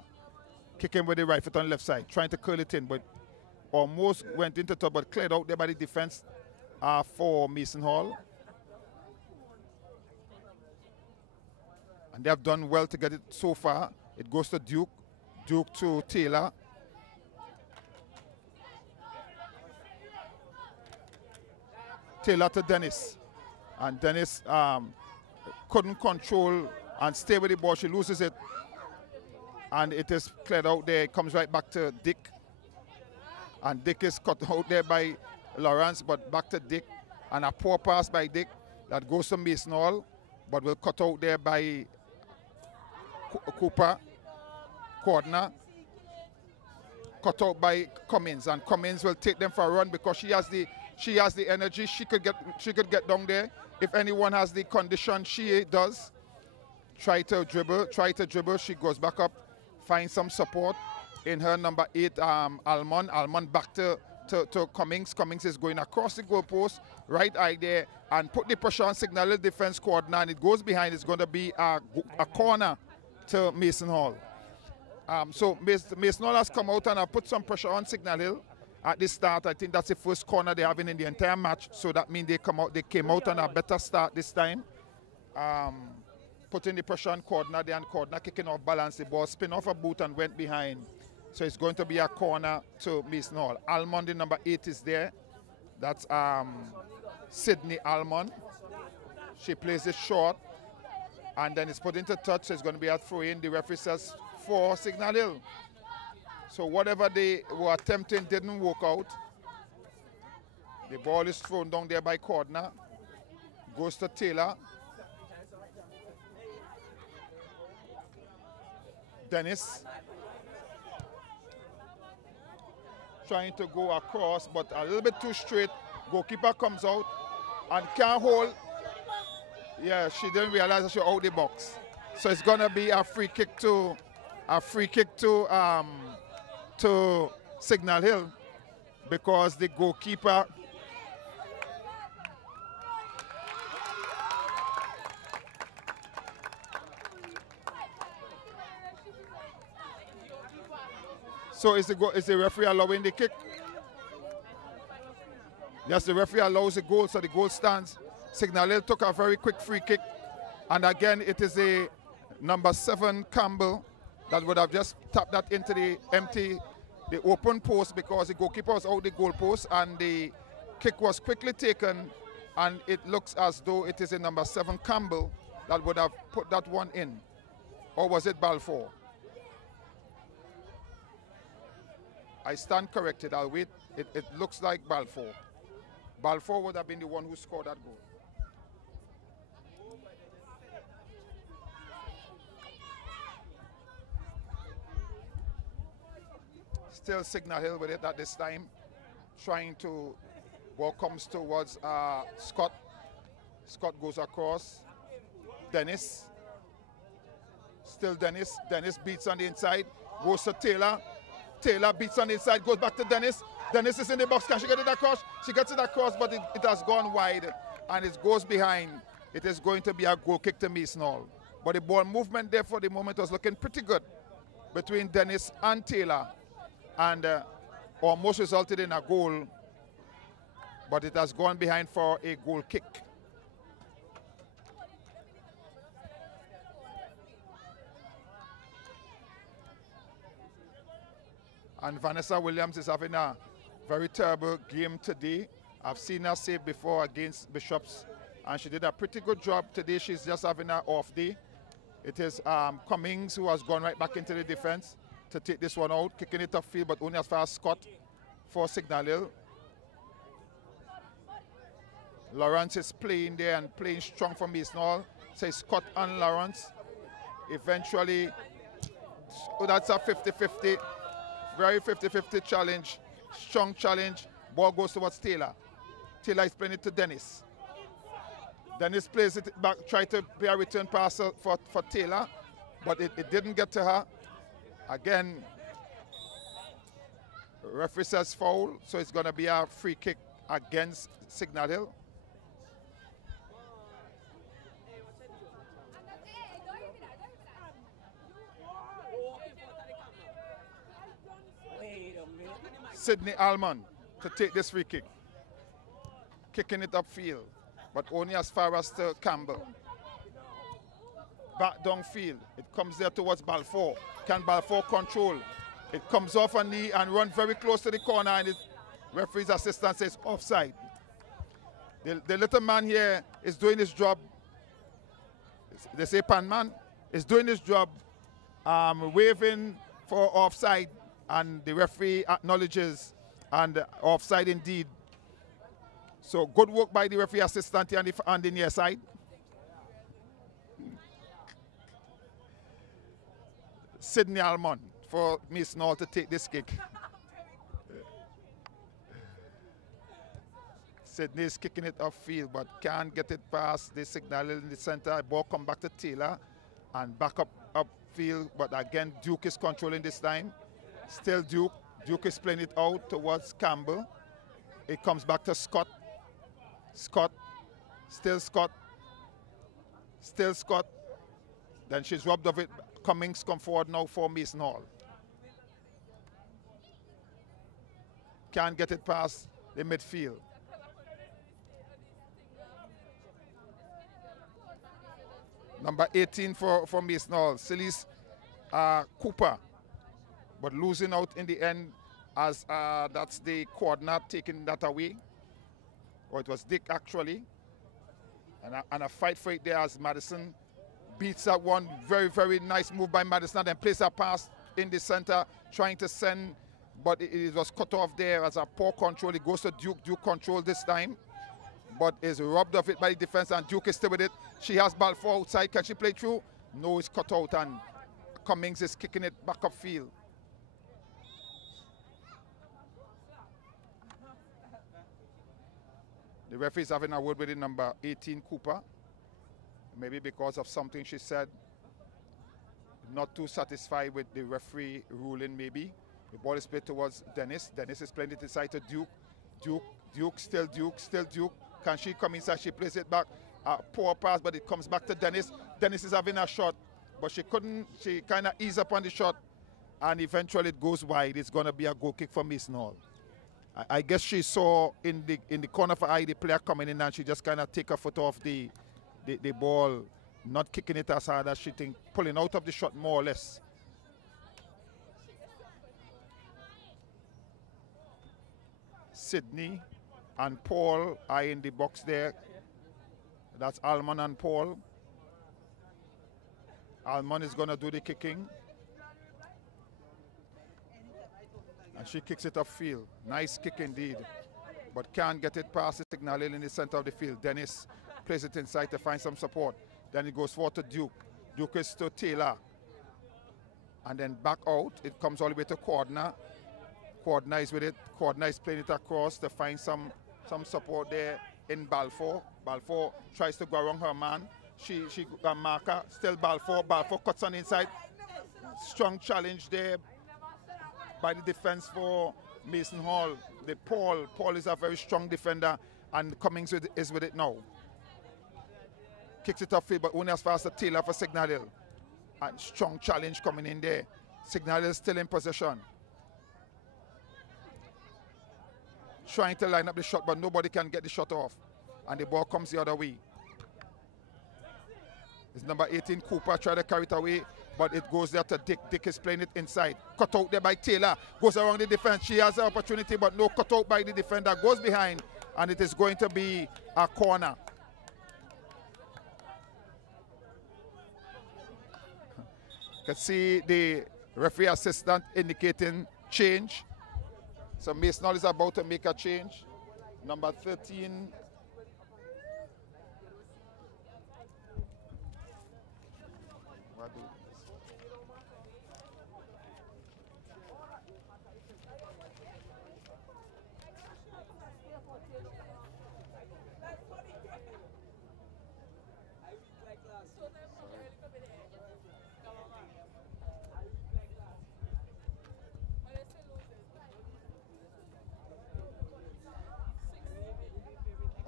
Kicking with the right foot on the left side, trying to curl it in, but almost went into top, but cleared out there by the defense for Mason Hall. And they have done well to get it so far. It goes to Duke. Duke to Taylor. Taylor to Dennis. And Dennis couldn't control and stay with the ball. She loses it. And it is cleared out there. It comes right back to Dick. And Dick is cut out there by Lawrence, but back to Dick. And a poor pass by Dick that goes to Mason Hall, but will cut out there by Cooper. Cordner. Cut out by Cummins, and Cummins will take them for a run because she has the energy. She could get down there. If anyone has the condition, she does. Try to dribble. She goes back up, finds some support in her number 8, Almond. Almond back to Cummings. Cummings is going across the goalpost, right eye there, and put the pressure on Signal defense coordinator, and it goes behind. It's going to be a corner to Mason Hall. So Mason Hall has come out and have put some pressure on Signal Hill at the start. I think that's the first corner they're having in the entire match. So that means they came out on a better start this time. Putting the pressure on Cordner there, and Cordner kicking off balance. The ball spin off a boot and went behind. So it's going to be a corner to Mason Hall. Almond, the number 8, is there. That's Sydney Almond. She plays it short. And then it's put into touch. So it's going to be a throw in. The referee says for Signal Hill. So whatever they were attempting didn't work out. The ball is thrown down there by Cordner. Goes to Taylor. Dennis. Trying to go across, but a little bit too straight. Goalkeeper comes out and can't hold. Yeah, she didn't realize that she was out the box. So it's gonna be a free kick to Signal Hill, because the goalkeeper So is the referee allowing the kick? Yes, the referee allows the goal, so the goal stands. Signal Hill took a very quick free kick. And again, it is a number 7 Campbell that would have just tapped that into the open post, because the goalkeeper was out the goal post, and the kick was quickly taken, and it looks as though it is a number 7 Campbell that would have put that one in. Or was it Balfour? I stand corrected. I'll wait. It looks like Balfour. Balfour would have been the one who scored that goal. Still Signal Hill with it at this time. Trying to, ball comes towards Scott. Scott goes across. Dennis. Still Dennis. Dennis beats on the inside. Goes to Taylor. Taylor beats on the inside, goes back to Dennis. Dennis is in the box. Can she get it across? She gets it across, but it has gone wide, and it goes behind. It is going to be a goal kick to Mason Hall. But the ball movement there for the moment was looking pretty good between Dennis and Taylor, and almost resulted in a goal, but it has gone behind for a goal kick. And Vanessa Williams is having a very terrible game today. I've seen her save before against Bishops, and she did a pretty good job today. She's just having an off day. It is Cummings who has gone right back into the defense. to take this one out, kicking it upfield, but only as far as Scott for Signal Hill. Lawrence is playing there and playing strong for Mason Hall. Say Scott and Lawrence. Eventually, that's a 50-50. Very 50-50 challenge. Strong challenge. Ball goes towards Taylor. Taylor is playing it to Dennis. Dennis plays it back, try to play a return pass for Taylor, but it didn't get to her. Again, referee says foul, so it's going to be a free kick against Signal Hill. Sydney Almond to take this free kick. Kicking it upfield, but only as far as to Campbell. Back downfield. It comes there towards Balfour. Can Balfour control? It comes off a knee and run very close to the corner, and the referee's assistant says offside. The little man here is doing his job. They say pan man is doing his job, waving for offside, and the referee acknowledges and offside indeed. So good work by the referee assistant here on the near side. Sydney Almond for Mason Hall to take this kick. Sydney is kicking it upfield, but can't get it past the Signal in the center. Ball come back to Taylor and back upfield, but again Duke is controlling this time. Still Duke. Duke is playing it out towards Campbell. It comes back to Scott. Scott. Still Scott. Still Scott. Then she's robbed of it. Cummings come forward now for Mason Hall. Can't get it past the midfield. Number 18 for Mason Hall, Silis Cooper, but losing out in the end as that's the coordinator taking that away. Or it was Dick actually. And a fight for it there as Madison beats that one. Very, very nice move by Madison, and then plays a pass in the center, trying to send, but it was cut off there as a poor control. It goes to Duke. Duke control this time, but is robbed of it by the defense, and Duke is still with it. She has Balfour outside. Can she play through? No, it's cut out, and Cummings is kicking it back upfield. The referee is having a word with the number 18, Cooper. Maybe because of something she said. Not too satisfied with the referee ruling, maybe. The ball is played towards Dennis. Dennis is playing it inside to Duke. Duke, still Duke, still Duke. Can she come inside? She plays it back. Poor pass, but it comes back to Dennis. Dennis is having a shot, but she couldn't. She kind of eased up on the shot, and eventually it goes wide. It's going to be a goal kick for Mason Hall. I guess she saw in the corner of her eye the player coming in, and she just kind of take her foot off the ball, not kicking it as hard as she think, pulling out of the shot more or less. Sydney and Paul are in the box there. That's Almond and Paul. Almond is going to do the kicking. And she kicks it upfield. Nice kick indeed. But can't get it past the Signal in the center of the field. Dennis plays it inside to find some support. Then it goes forward to Duke. Duke is to Taylor. And then back out. It comes all the way to Cordner. Cordner is with it. Cordner is playing it across to find some support there in Balfour. Balfour tries to go around her man. She marker. Still Balfour. Balfour cuts on inside. Strong challenge there by the defense for Mason Hall. Paul is a very strong defender, and Cummings is with it now. Kicks it upfield, but only as far as the Taylor for Signal Hill. And strong challenge coming in there. Signal Hill still in possession. Trying to line up the shot, but nobody can get the shot off. And the ball comes the other way. It's number 18, Cooper, try to carry it away, but it goes there to Dick. Dick is playing it inside. Cut out there by Taylor. Goes around the defense. She has the opportunity, but no cut out by the defender. Goes behind, and it is going to be a corner. You can see the Referee assistant indicating change. So Mason Hall is about to make a change. Number 13.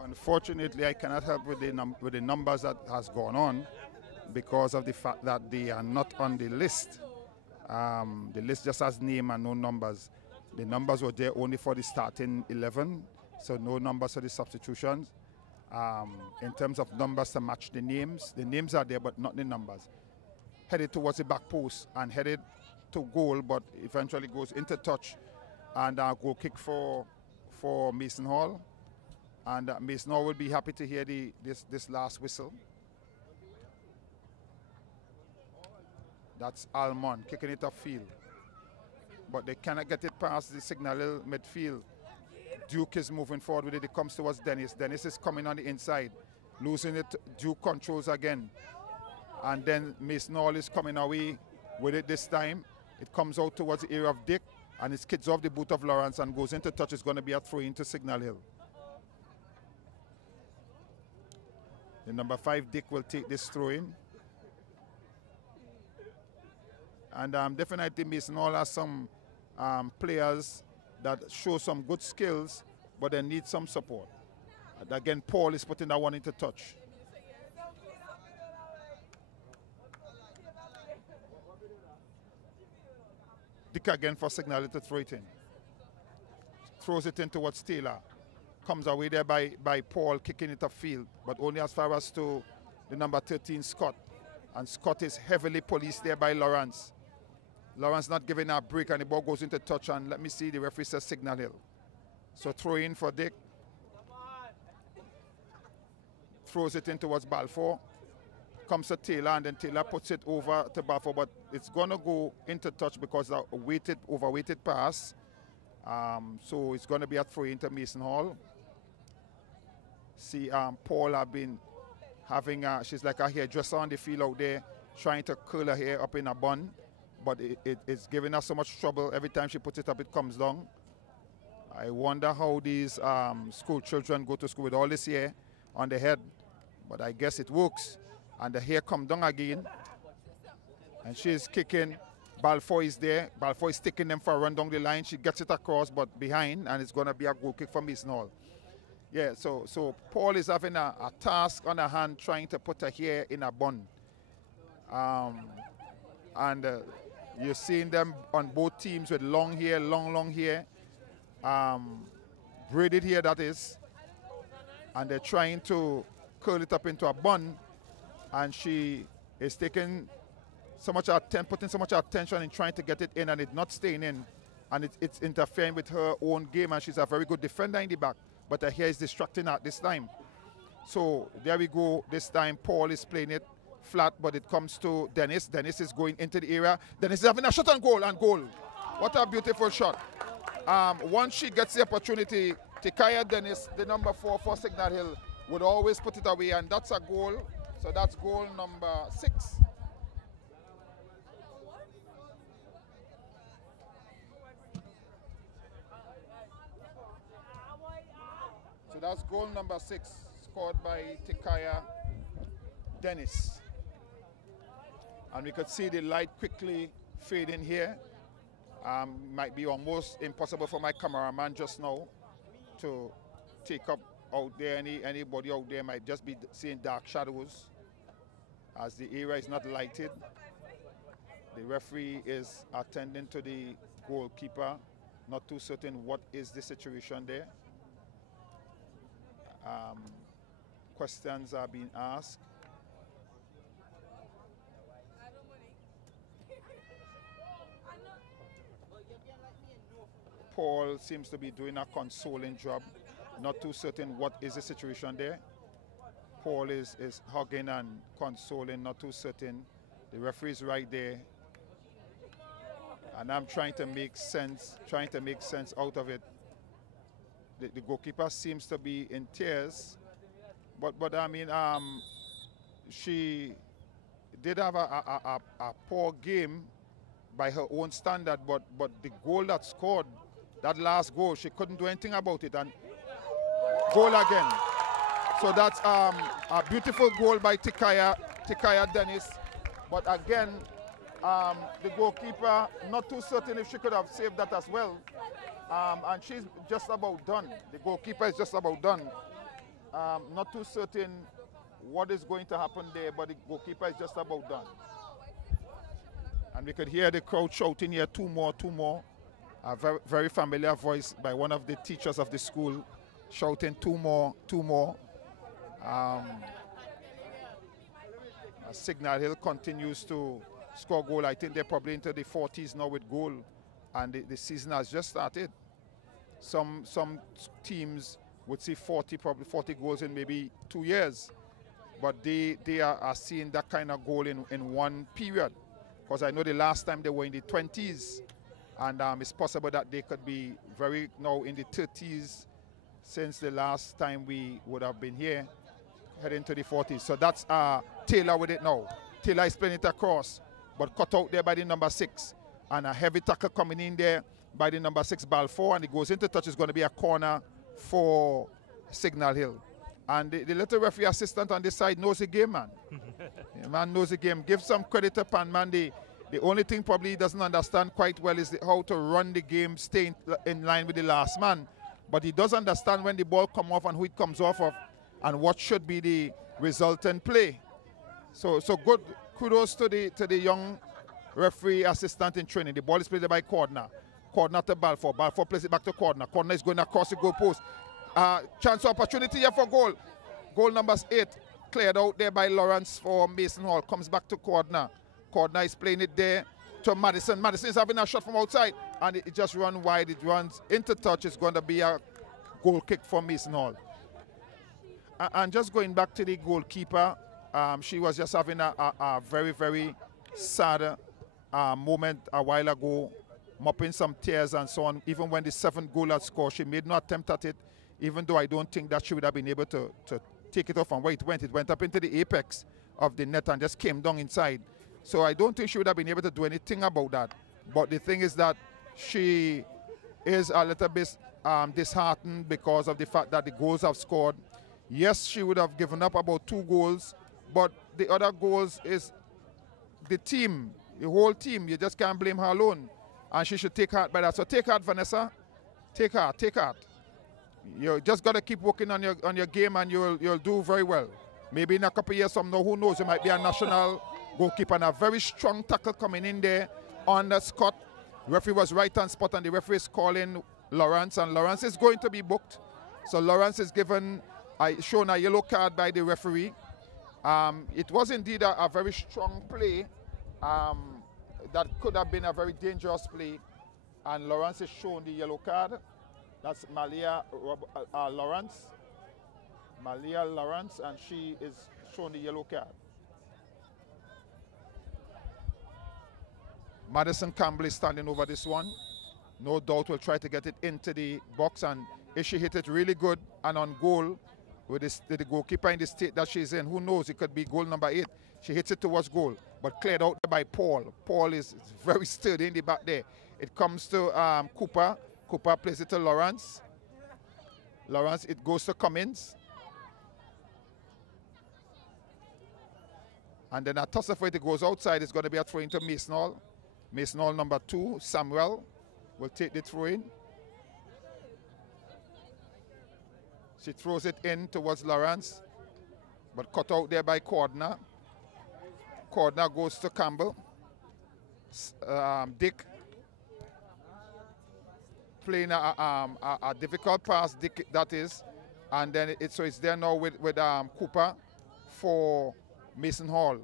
Unfortunately, I cannot help with the numbers that has gone on because of the fact that they are not on the list. The list just has name and no numbers. The numbers were there only for the starting 11, so no numbers for the substitutions. In terms of numbers to match the names are there but not the numbers. Headed towards the back post and headed to goal, but eventually goes into touch, and goal kick for Mason Hall. And Mason Hall will be happy to hear this last whistle. That's Almond kicking it upfield, but they cannot get it past the Signal midfield. Duke is moving forward with it. It comes towards Dennis. Dennis is coming on the inside, losing it. Duke controls again, and then Mason Hall is coming away with it this time. It comes out towards the area of Dick, and it skids off the boot of Lawrence and goes into touch. It's going to be a throw into Signal Hill. The number 5 Dick will take this throw in. And definitely Mason Hall has some players that show some good skills, but they need some support. And again, Paul is putting that one into touch. Dick again for Signal to throw it in. Throws it in towards Taylor. Comes away there by Paul, kicking it upfield, but only as far as to the number 13, Scott. And Scott is heavily policed there by Lawrence. Lawrence not giving a break, and the ball goes into touch, and let me see, the referee says Signal Hill. So throw in for Dick. Throws it in towards Balfour. Comes to Taylor, and then Taylor puts it over to Balfour, but it's going to go into touch because of a overweighted pass. So it's going to be a throw into Mason Hall. See, Paul have been having, she's like a hairdresser on the field out there, trying to curl her hair up in a bun. But it's giving us so much trouble. Every time she puts it up, it comes down. I wonder how these school children go to school with all this hair on the head. But I guess it works. And the hair come down again. And she's kicking. Balfour is there. Balfour is taking them for a run down the line. She gets it across, but behind. And it's going to be a goal kick for Mason Hall. Yeah, so Paul is having a task on her hand, trying to put her hair in a bun. You're seeing them on both teams with long hair, long hair. Braided hair, that is. And they're trying to curl it up into a bun. And she is taking so much putting so much attention in trying to get it in, and it's not staying in. And it's interfering with her own game, and she's a very good defender in the back. But her hair is distracting her this time. So there we go. This time Paul is playing it flat, but it comes to Dennis. Dennis is going into the area. Dennis is having a shot on goal, What a beautiful shot. Once she gets the opportunity, Tikaya Dennis, the number 4 for Signal Hill, would always put it away, and that's a goal. So that's goal number 6. So that's goal number 6, scored by Tikaya Dennis. And we could see the light quickly fade in here. Might be almost impossible for my cameraman just now to take up out there. Anybody out there might just be seeing dark shadows as the area is not lighted. The referee is attending to the goalkeeper, not too certain what is the situation there. Questions are being asked. Paul seems to be doing a consoling job. Not too certain what is the situation there. Paul is hugging and consoling, not too certain. The referee is right there. and I'm trying to make sense out of it. The goalkeeper seems to be in tears, but I mean, she did have a poor game by her own standard, but the goal that scored, that last goal, she couldn't do anything about it, and goal again. So that's a beautiful goal by Tikaya Dennis, but again, the goalkeeper, not too certain if she could have saved that as well, and she's just about done. The goalkeeper is just about done. Not too certain what is going to happen there, but the goalkeeper is just about done. And we could hear the crowd shouting here, two more, two more. A very, very familiar voice by one of the teachers of the school shouting, two more, two more. Signal Hill continues to score goal. I think they're probably into the 40s now with goal, and the season has just started. Some teams would see 40 goals in maybe 2 years, but they are seeing that kind of goal in one period. Because I know the last time they were in the 20s, and it's possible that they could be now in the 30s since the last time we would have been here, heading to the 40s. So that's Taylor with it now. Taylor is playing it across, but cut out there by the number 6. And a heavy tackle coming in there by the number 6, Balfour, and it goes into touch. It's going to be a corner for Signal Hill. And the little referee assistant on this side knows the game, man. The man knows the game. Give some credit to Pan, man. The only thing probably he doesn't understand quite well is how to run the game, stay in line with the last man. But he does understand when the ball comes off and who it comes off of and what should be the resultant play. So good kudos to the young referee assistant in training. The ball is played by Cordner. Cordner to Balfour. Balfour plays it back to Cordner. Cordner is going across the goal post. Chance opportunity here for goal. Goal number 8 cleared out there by Lawrence for Mason Hall. Comes back to Cordner. Cordner is playing it there to Madison. Madison is having a shot from outside, and it just runs wide. It runs into touch. It's going to be a goal kick for Mason Hall. And just going back to the goalkeeper, she was just having a very, very sad moment a while ago, mopping some tears and so on. Even when the 7th goal had scored, she made no attempt at it, even though I don't think that she would have been able to take it off from where it went. It went up into the apex of the net and just came down inside. So I don't think she would have been able to do anything about that. But the thing is that she is a little bit disheartened because of the fact that the goals have scored. Yes, she would have given up about 2 goals, but the other goals is the team, the whole team. You just can't blame her alone. And she should take heart by that. So take heart, Vanessa. Take heart, take heart. You just got to keep working on your game, and you'll do very well. Maybe in a couple of years from now, who knows, you might be a national goalkeeper. And a very strong tackle coming in there on the Scott. Referee was right on spot, and the referee is calling Lawrence, and Lawrence is going to be booked. So Lawrence is shown a yellow card by the referee. It was indeed a very strong play that could have been a very dangerous play, and Lawrence is shown the yellow card. That's Malia Lawrence. Malia Lawrence, and she is shown the yellow card. Madison Campbell is standing over this one. No doubt will try to get it into the box, and if she hit it really good and on goal with the goalkeeper in the state that she's in, who knows, it could be goal number 8. She hits it towards goal, but cleared out by Paul. Paul is very sturdy in the back there. It comes to Cooper. Cooper plays it to Lawrence. Lawrence, it goes to Cummins. And then a toss of it, it goes outside. It's going to be a throw into Mason Hall. Mason Hall number 2, Samuel, will take the throw in. She throws it in towards Lawrence, but cut out there by Cordner. Cordner goes to Campbell. Dick playing a difficult pass, Dick, that is, and then so it's there now with Cooper for Mason Hall.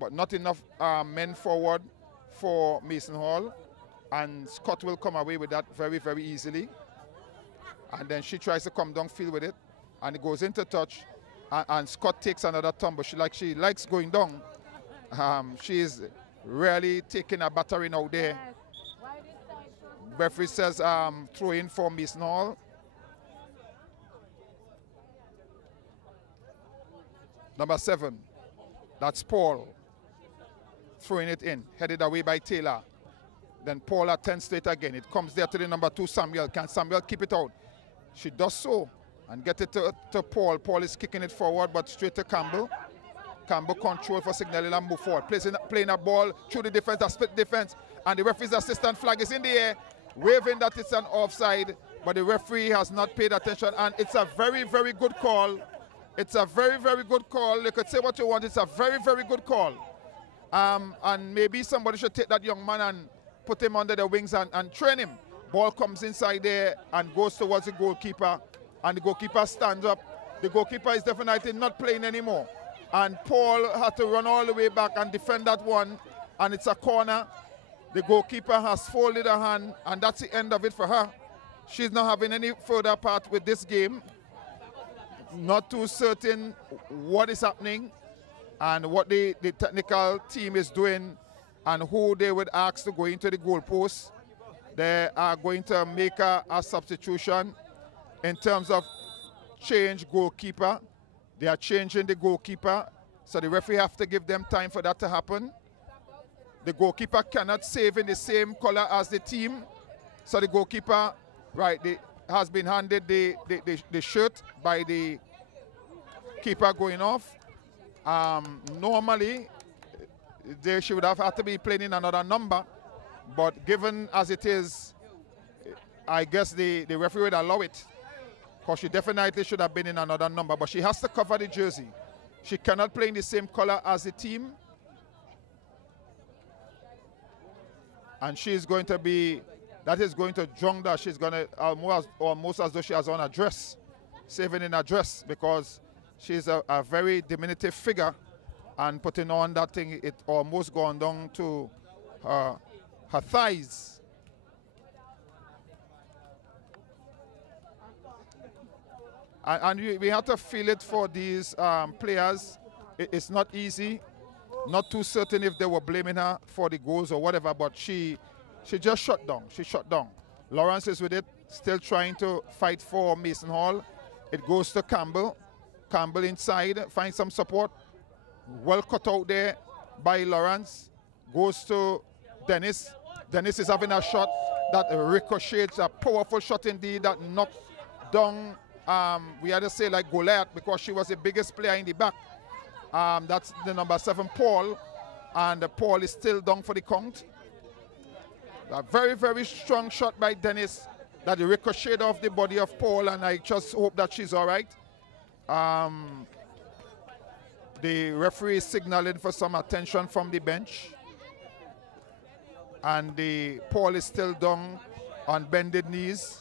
But not enough men forward for Mason Hall, and Scott will come away with that very, very easily. And then she tries to come downfield with it, and it goes into touch, and Scott takes another tumble. She likes going down. She is really taking a battering out there. Referee says throw in for Mason Hall. Number 7, that's Paul. Throwing it in, headed away by Taylor. Then Paul attempts it again. It comes there to the number 2, Samuel. Can Samuel keep it out? She does so and get it to Paul. Paul is kicking it forward, but straight to Campbell. Campbell control for signaling and move forward. Playing a ball through the defense, a split defense. And the referee's assistant flag is in the air, waving that it's an offside. But the referee has not paid attention. And it's a very, very good call. It's a very, very good call. You could say what you want. It's a very, very good call. And maybe somebody should take that young man and put him under the wings and train him. Ball comes inside there and goes towards the goalkeeper. And the goalkeeper stands up. The goalkeeper is definitely not playing anymore. And Paul had to run all the way back and defend that one. And it's a corner. The goalkeeper has folded her hand. And that's the end of it for her. She's not having any further part with this game. Not too certain what is happening and what the technical team is doing and who they would ask to go into the goalpost. They are going to make a substitution in terms of change goalkeeper. They are changing the goalkeeper, so the referee have to give them time for that to happen. The goalkeeper cannot save in the same color as the team, so the goalkeeper, right, has been handed the shirt by the keeper going off. Normally, she would have had to be playing in another number, but given as it is, I guess the referee would allow it, because she definitely should have been in another number, but she has to cover the jersey. She cannot play in the same color as the team. And she's going to be, that is going to drown her. She's going to almost as though she has on a dress, saving in a dress, because she's a very diminutive figure, and putting on that thing, it almost gone down to her thighs. And we have to feel it for these players. It's not easy. Not too certain if they were blaming her for the goals or whatever, but she just shut down. She shut down. Lawrence is with it, still trying to fight for Mason Hall. It goes to Campbell. Campbell inside, finds some support. Well cut out there by Lawrence. Goes to Dennis. Dennis is having a shot that ricochets, a powerful shot indeed, that knocked down, we had to say like Goliath, because she was the biggest player in the back. That's the number 7, Paul. And Paul is still down for the count. A very, very strong shot by Dennis that ricocheted off the body of Paul, and I just hope that she's all right. The referee is signaling for some attention from the bench. And Paul is still down on bended knees,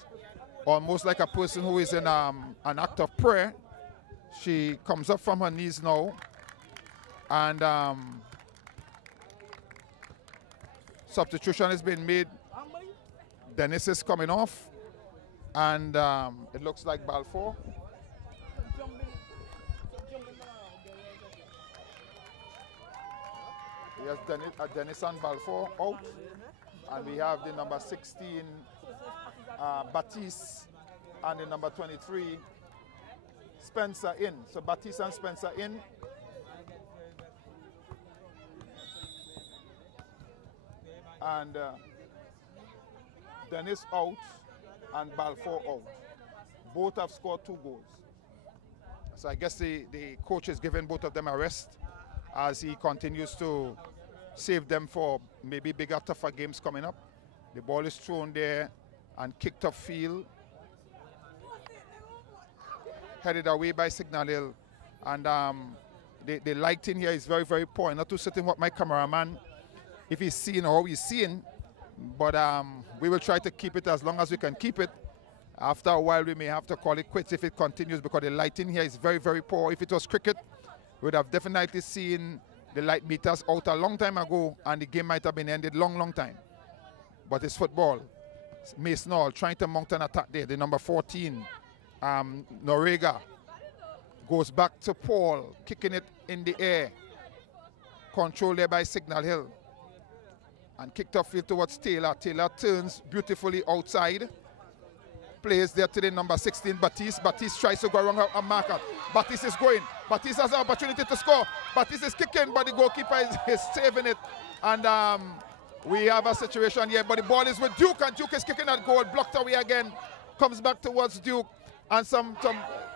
almost like a person who is in an act of prayer. She comes up from her knees now. And substitution has been made. Dennis is coming off. And it looks like Balfour. Yes, Dennis and Balfour out. And we have the number 16, Baptiste, and the number 23, Spencer in. So Baptiste and Spencer in. And Dennis out and Balfour out. Both have scored 2 goals. So I guess the coach is giving both of them a rest as he continues to save them for maybe bigger, tougher games coming up. The ball is thrown there and kicked upfield. Headed away by Signal Hill. And the lighting here is very, very poor. I'm not too certain what my cameraman, if he's seeing or how he's seeing. But we will try to keep it as long as we can keep it. After a while, we may have to call it quits if it continues, because the lighting here is very, very poor. If it was cricket, we would have definitely seen the light meters out a long time ago, and the game might have been ended long time. But it's football. Mason Hall trying to mount an attack there. The number 14, Norega, goes back to Paul, kicking it in the air. Controlled there by Signal Hill. and kicked upfield towards Taylor. Taylor turns beautifully outside. Plays there to the number 16, Baptiste. Baptiste tries to go around a marker. Baptiste is going. Baptiste has the opportunity to score. Baptiste is kicking, but the goalkeeper is saving it. And we have a situation here, but the ball is with Duke, and Duke is kicking that goal. Blocked away again. Comes back towards Duke, and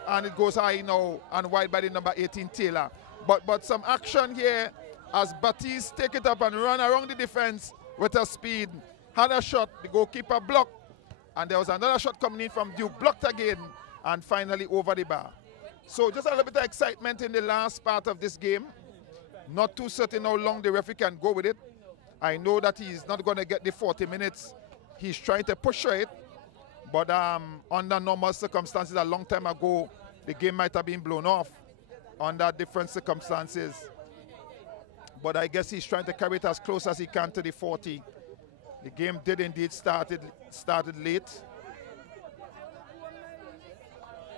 and it goes high now and wide by the number 18, Taylor. But some action here as Baptiste take it up and run around the defense with a speed. Had a shot, the goalkeeper blocked. And there was another shot coming in from Duke, blocked again, and finally over the bar. So just a little bit of excitement in the last part of this game. Not too certain how long the referee can go with it. I know that he's not going to get the 40 minutes. He's trying to push it. But under normal circumstances, a long time ago, the game might have been blown off under different circumstances. But I guess he's trying to carry it as close as he can to the 40. The game did indeed started late.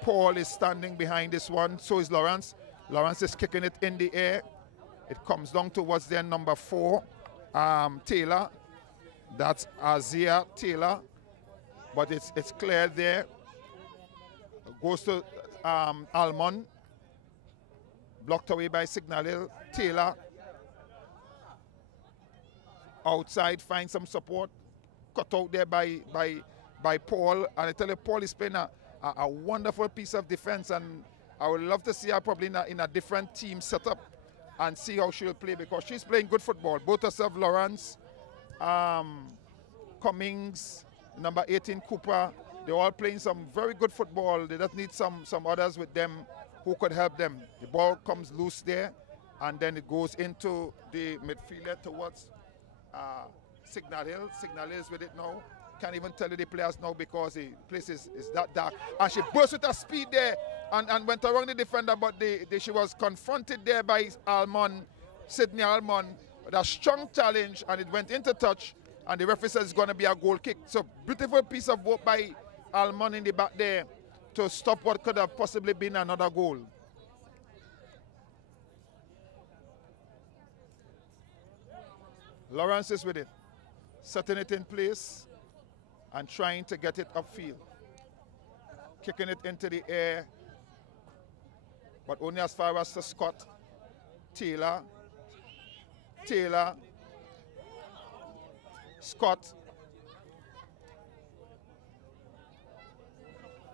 Paul is standing behind this one, so is Lawrence. Lawrence is kicking it in the air. It comes down towards their number 4, Taylor. That's Azia Taylor. But it's clear there. It goes to Almond. Blocked away by Signal Hill. Taylor. Outside, find some support. Cut out there by Paul. And I tell you, Paul is playing a wonderful piece of defense. And I would love to see her probably in a different team setup and see how she'll play, because she's playing good football. Both herself, Lawrence, Cummings, number 18, Cooper, they're all playing some very good football. They just need some others with them who could help them. The ball comes loose there, and then it goes into the midfielder towards Signal Hill. Signal Hill is with it now. Can't even tell you the players now because the place is that dark. And she burst with her speed there and went around the defender, but she was confronted there by Sydney Almond, with a strong challenge, and it went into touch, and the referee says it's going to be a goal kick. So beautiful piece of work by Almond in the back there to stop what could have possibly been another goal. Lawrence is with it, setting it in place and trying to get it upfield. Kicking it into the air, but only as far as to Scott. Taylor, Scott.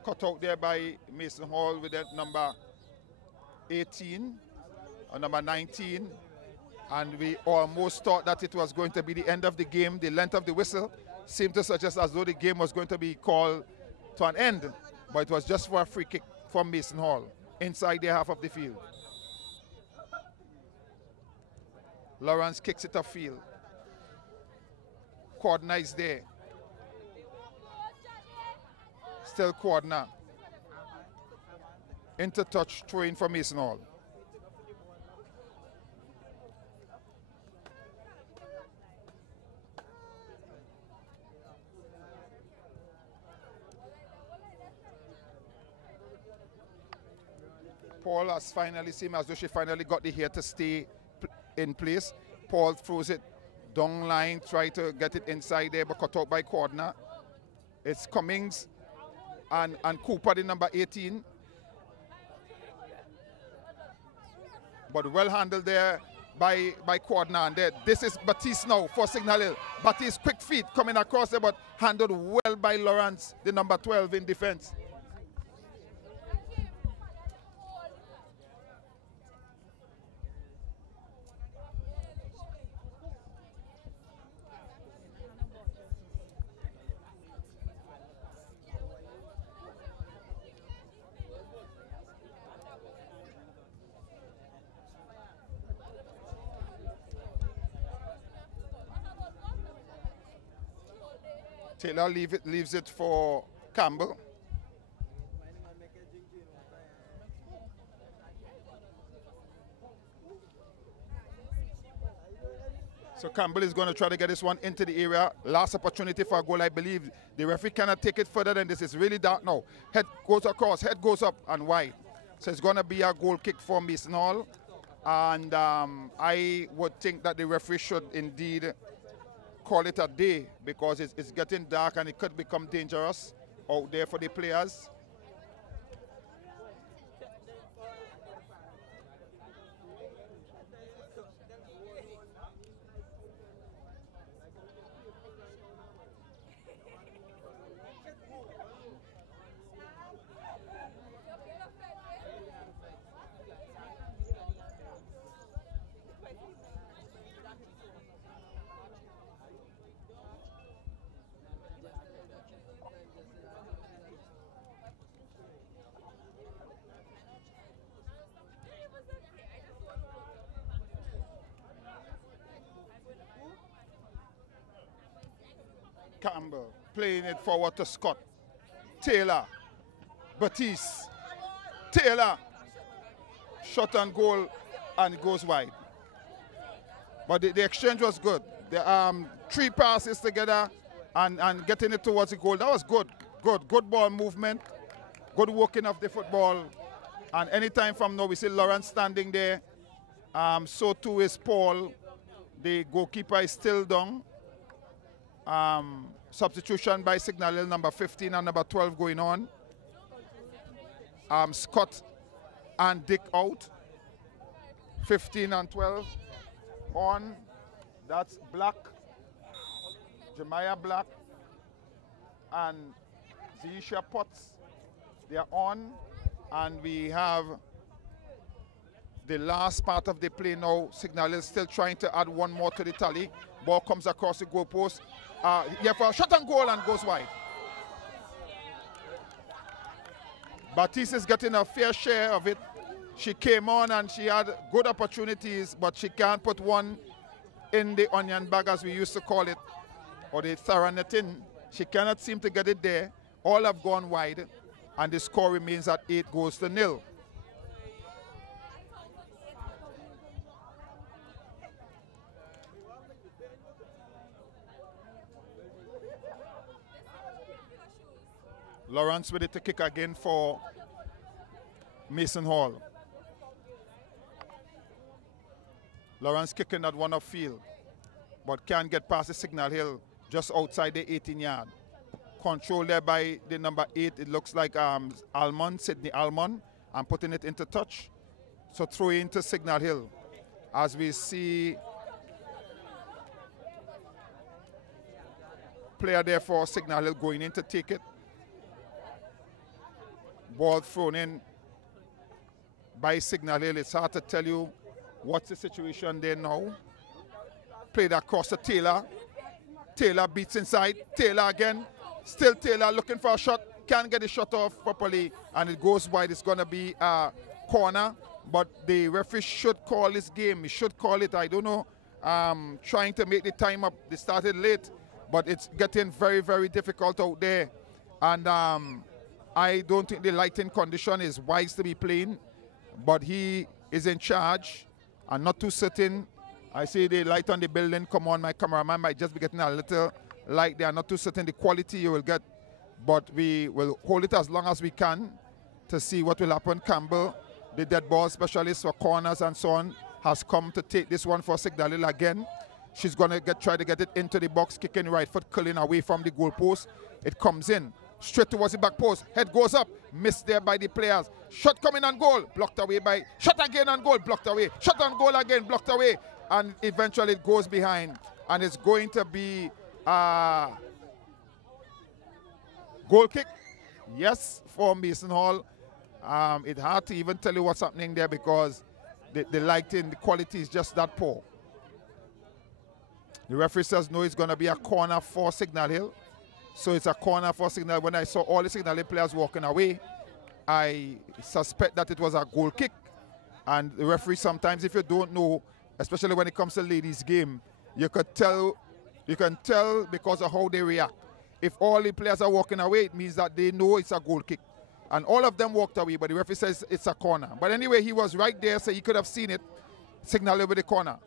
Cut out there by Mason Hall with that number 18 or number 19. And we almost thought that it was going to be the end of the game. The length of the whistle seemed to suggest as though the game was going to be called to an end. But it was just for a free kick from Mason Hall inside their half of the field. Lawrence kicks it upfield. Cordner is there. Still Cordner. Into touch, throwing for Mason Hall. Paul has finally seemed as though she finally got the hair to stay in place. Paul throws it down line, try to get it inside there, but cut out by Cordner. It's Cummings and Cooper, the number 18. But well handled there by Cordner. And there, this is Baptiste now for Signal Hill. Baptiste, quick feet coming across there, but handled well by Lawrence, the number 12 in defense. Taylor leaves it for Campbell. So Campbell is going to try to get this one into the area. Last opportunity for a goal, I believe. The referee cannot take it further than this. It's really dark now. Head goes across, head goes up and wide. So it's going to be a goal kick for Mason Hall. And I would think that the referee should indeed call it a day because it's getting dark and it could become dangerous out there for the players. Campbell playing it forward to Scott. Taylor. Batiste. Taylor. Shot on goal and it goes wide. But the exchange was good. The 3 passes together and getting it towards the goal. That was good. Good ball movement. Good working of the football. And anytime from now we see Lawrence standing there. So too is Paul. The goalkeeper is still down. Substitution by Signal Hill, number 15 and number 12 going on. Scott and Dick out. 15 and 12 on. That's Black. Jemiah Black and Zeisha Potts. They are on. And we have the last part of the play now. Signal Hill still trying to add one more to the tally. Ball comes across the goalpost. For a shot and goal and goes wide. Batiste is getting a fair share of it. She came on and she had good opportunities, but she can't put one in the onion bag, as we used to call it, or the thorough tin. She cannot seem to get it there. All have gone wide, and the score remains at 8-0. Lawrence with it to kick again for Mason Hall. Lawrence kicking that one upfield, but can't get past the Signal Hill, just outside the 18-yard. Control there by the number 8. It looks like Sydney Almond, and putting it into touch. So throw into Signal Hill. As we see player there for Signal Hill going in to take it. Ball thrown in by Signal Hill. It's hard to tell you what's the situation there now. Played across to Taylor. Taylor beats inside. Taylor again. Still Taylor looking for a shot. Can't get the shot off properly. And it goes wide. It's going to be a corner. But the referee should call this game. He should call it. I don't know. Trying to make the time up. They started late. But it's getting very, very difficult out there. And I don't think the lighting condition is wise to be playing, but he is in charge. I'm not too certain. I see the light on the building. Come on, my cameraman might just be getting a little light there. I'm not too certain the quality you will get, but we will hold it as long as we can to see what will happen. Campbell, the dead ball specialist for corners and so on, has come to take this one for Signal Hill again. She's going to try to get it into the box, kicking right foot, curling away from the goalpost. It comes in. Straight towards the back post. Head goes up. Missed there by the players. Shot coming on goal. Blocked away by... Shot again on goal. Blocked away. Shot on goal again. Blocked away. And eventually it goes behind. And it's going to be a goal kick. Yes, for Mason Hall. It's hard to even tell you what's happening there because the lighting, the quality is just that poor. The referee says no, it's going to be a corner for Signal Hill. So it's a corner for Signal. When I saw all the Signal Hill players walking away, I suspect that it was a goal kick. And the referee sometimes, if you don't know, especially when it comes to ladies' game, you can tell because of how they react. If all the players are walking away, it means that they know it's a goal kick. And all of them walked away, but the referee says it's a corner. But anyway, he was right there, so he could have seen it. Signal over the corner.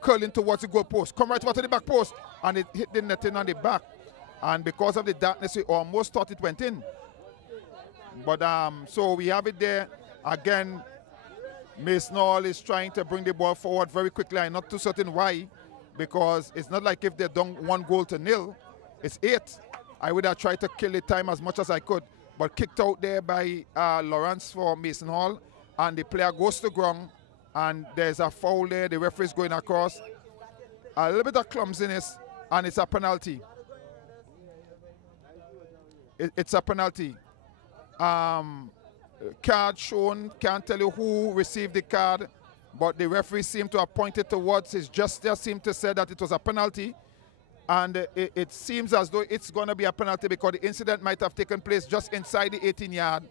Curling towards the goal post. Come right to the back post. And it hit the netting on the back. And because of the darkness, we almost thought it went in. But so we have it there. Again, Mason Hall is trying to bring the ball forward very quickly. I'm not too certain why, because it's not like if they're down 1-0, it's 8. I would have tried to kill the time as much as I could, but kicked out there by Lawrence for Mason Hall, and the player goes to ground, and there's a foul there. The referee's going across. A little bit of clumsiness, and it's a penalty. It's a penalty. Card shown, can't tell you who received the card, but the referee seemed to have pointed towards his gesture, seemed to say that it was a penalty, and it seems as though it's going to be a penalty because the incident might have taken place just inside the 18-yard,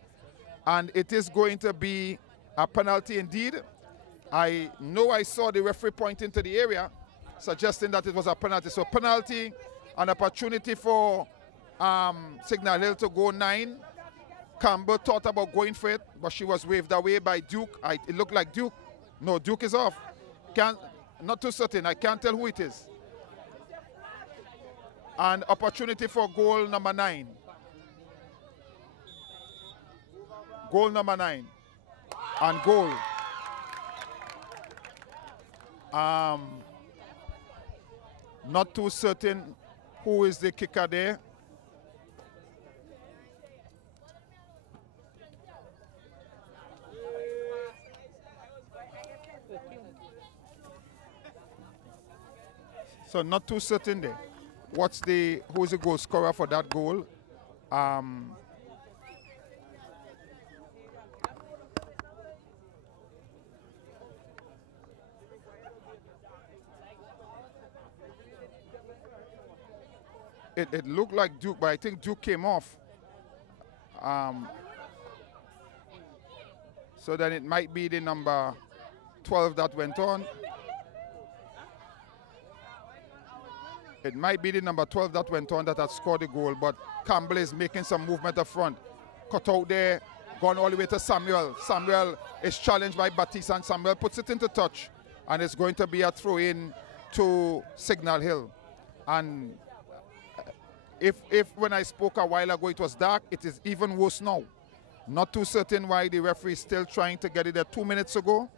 and it is going to be a penalty indeed. I know I saw the referee pointing to the area, suggesting that it was a penalty. So penalty, an opportunity for Signal Hill to go 9. Campbell thought about going for it, but she was waved away by Duke. It looked like Duke. No, Duke is off. Not too certain. I can't tell who it is. And opportunity for goal number 9. Goal number 9. And goal. Not too certain who is the kicker there. So not too certain there. Who's the goal scorer for that goal? It looked like Duke, but I think Duke came off. So then it might be the number 12 that went on. It might be the number 12 that went on that had scored the goal, but Campbell is making some movement up front. Cut out there, gone all the way to Samuel. Samuel is challenged by Batiste, and Samuel puts it into touch, and it's going to be a throw-in to Signal Hill. And if when I spoke a while ago it was dark, it is even worse now. Not too certain why the referee is still trying to get it there 2 minutes ago.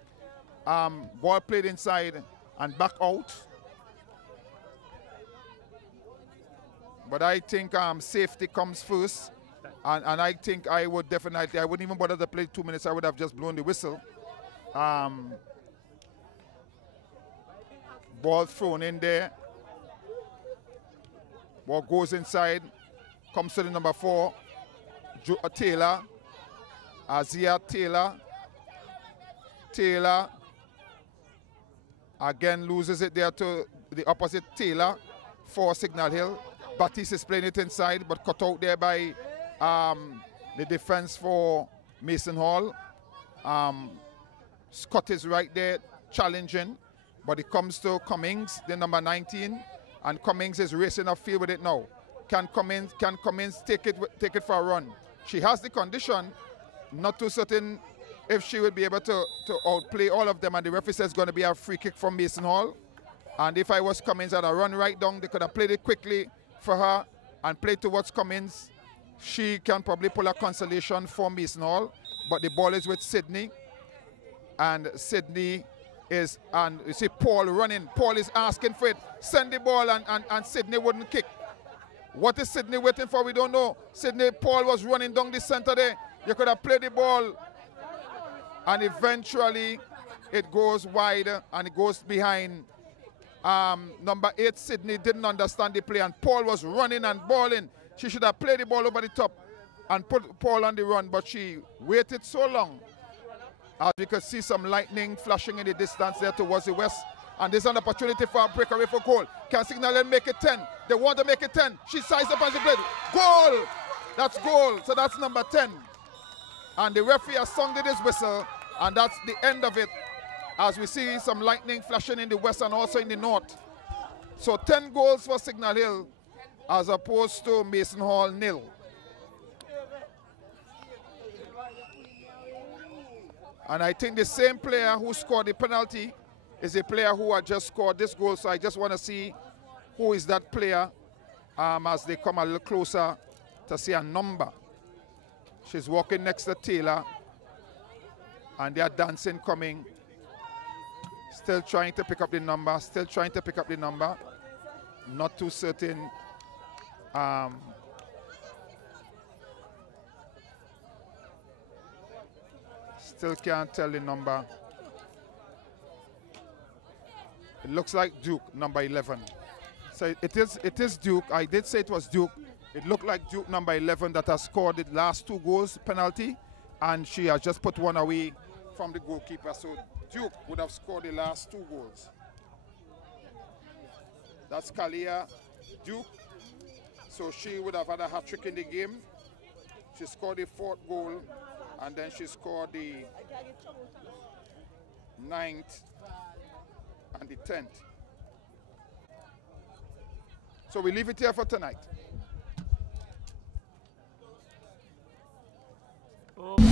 Ball played inside and back out. But I think safety comes first, and I think I wouldn't even bother to play 2 minutes. I would have just blown the whistle. Ball thrown in there. Ball goes inside, comes to the number 4, Taylor. Azia Taylor. Taylor again loses it there to the opposite Taylor for Signal Hill. Batiste is playing it inside, but cut out there by the defense for Mason Hall. Scott is right there challenging, but it comes to Cummings, the number 19, and Cummings is racing upfield with it now. Can Cummings take it for a run? She has the condition. Not too certain if she will be able to outplay all of them, and the referee says it's going to be a free kick from Mason Hall. And if I was Cummings, I'd have run right down. They could have played it quickly for her and play towards Cummings. She can probably pull a consolation for Mason Hall, but the ball is with Sydney, and Sydney is, and you see Paul running. Paul is asking for it. Send the ball, and Sydney wouldn't kick. What is Sydney waiting for? We don't know. Paul was running down the center there. You could have played the ball, and eventually it goes wide and it goes behind. Number 8, Sydney, didn't understand the play, and Paul was running and balling. She should have played the ball over the top and put Paul on the run, but she waited so long. As you can see some lightning flashing in the distance there towards the west. And there's an opportunity for a breakaway for goal. Can Signal Hill make it 10? They want to make it 10. She sized up as she played. Goal! That's goal. So that's number 10. And the referee has sounded his whistle, and that's the end of it, as we see some lightning flashing in the west and also in the north. So 10 goals for Signal Hill as opposed to Mason Hall 0. And I think the same player who scored the penalty is a player who had just scored this goal. So I just want to see who is that player as they come a little closer to see a number. She's walking next to Taylor, and they are dancing coming. Still trying to pick up the number. Still trying to pick up the number. Not too certain. Still can't tell the number. It looks like Duke, number 11. So it is Duke. I did say it was Duke. It looked like Duke, number 11, that has scored the last 2 goals penalty, and she has just put one away from the goalkeeper. So Duke would have scored the last 2 goals. That's Kalia Duke. So she would have had a hat-trick in the game. She scored the 4th goal, and then she scored the 9th and the 10th. So we leave it here for tonight. Oh.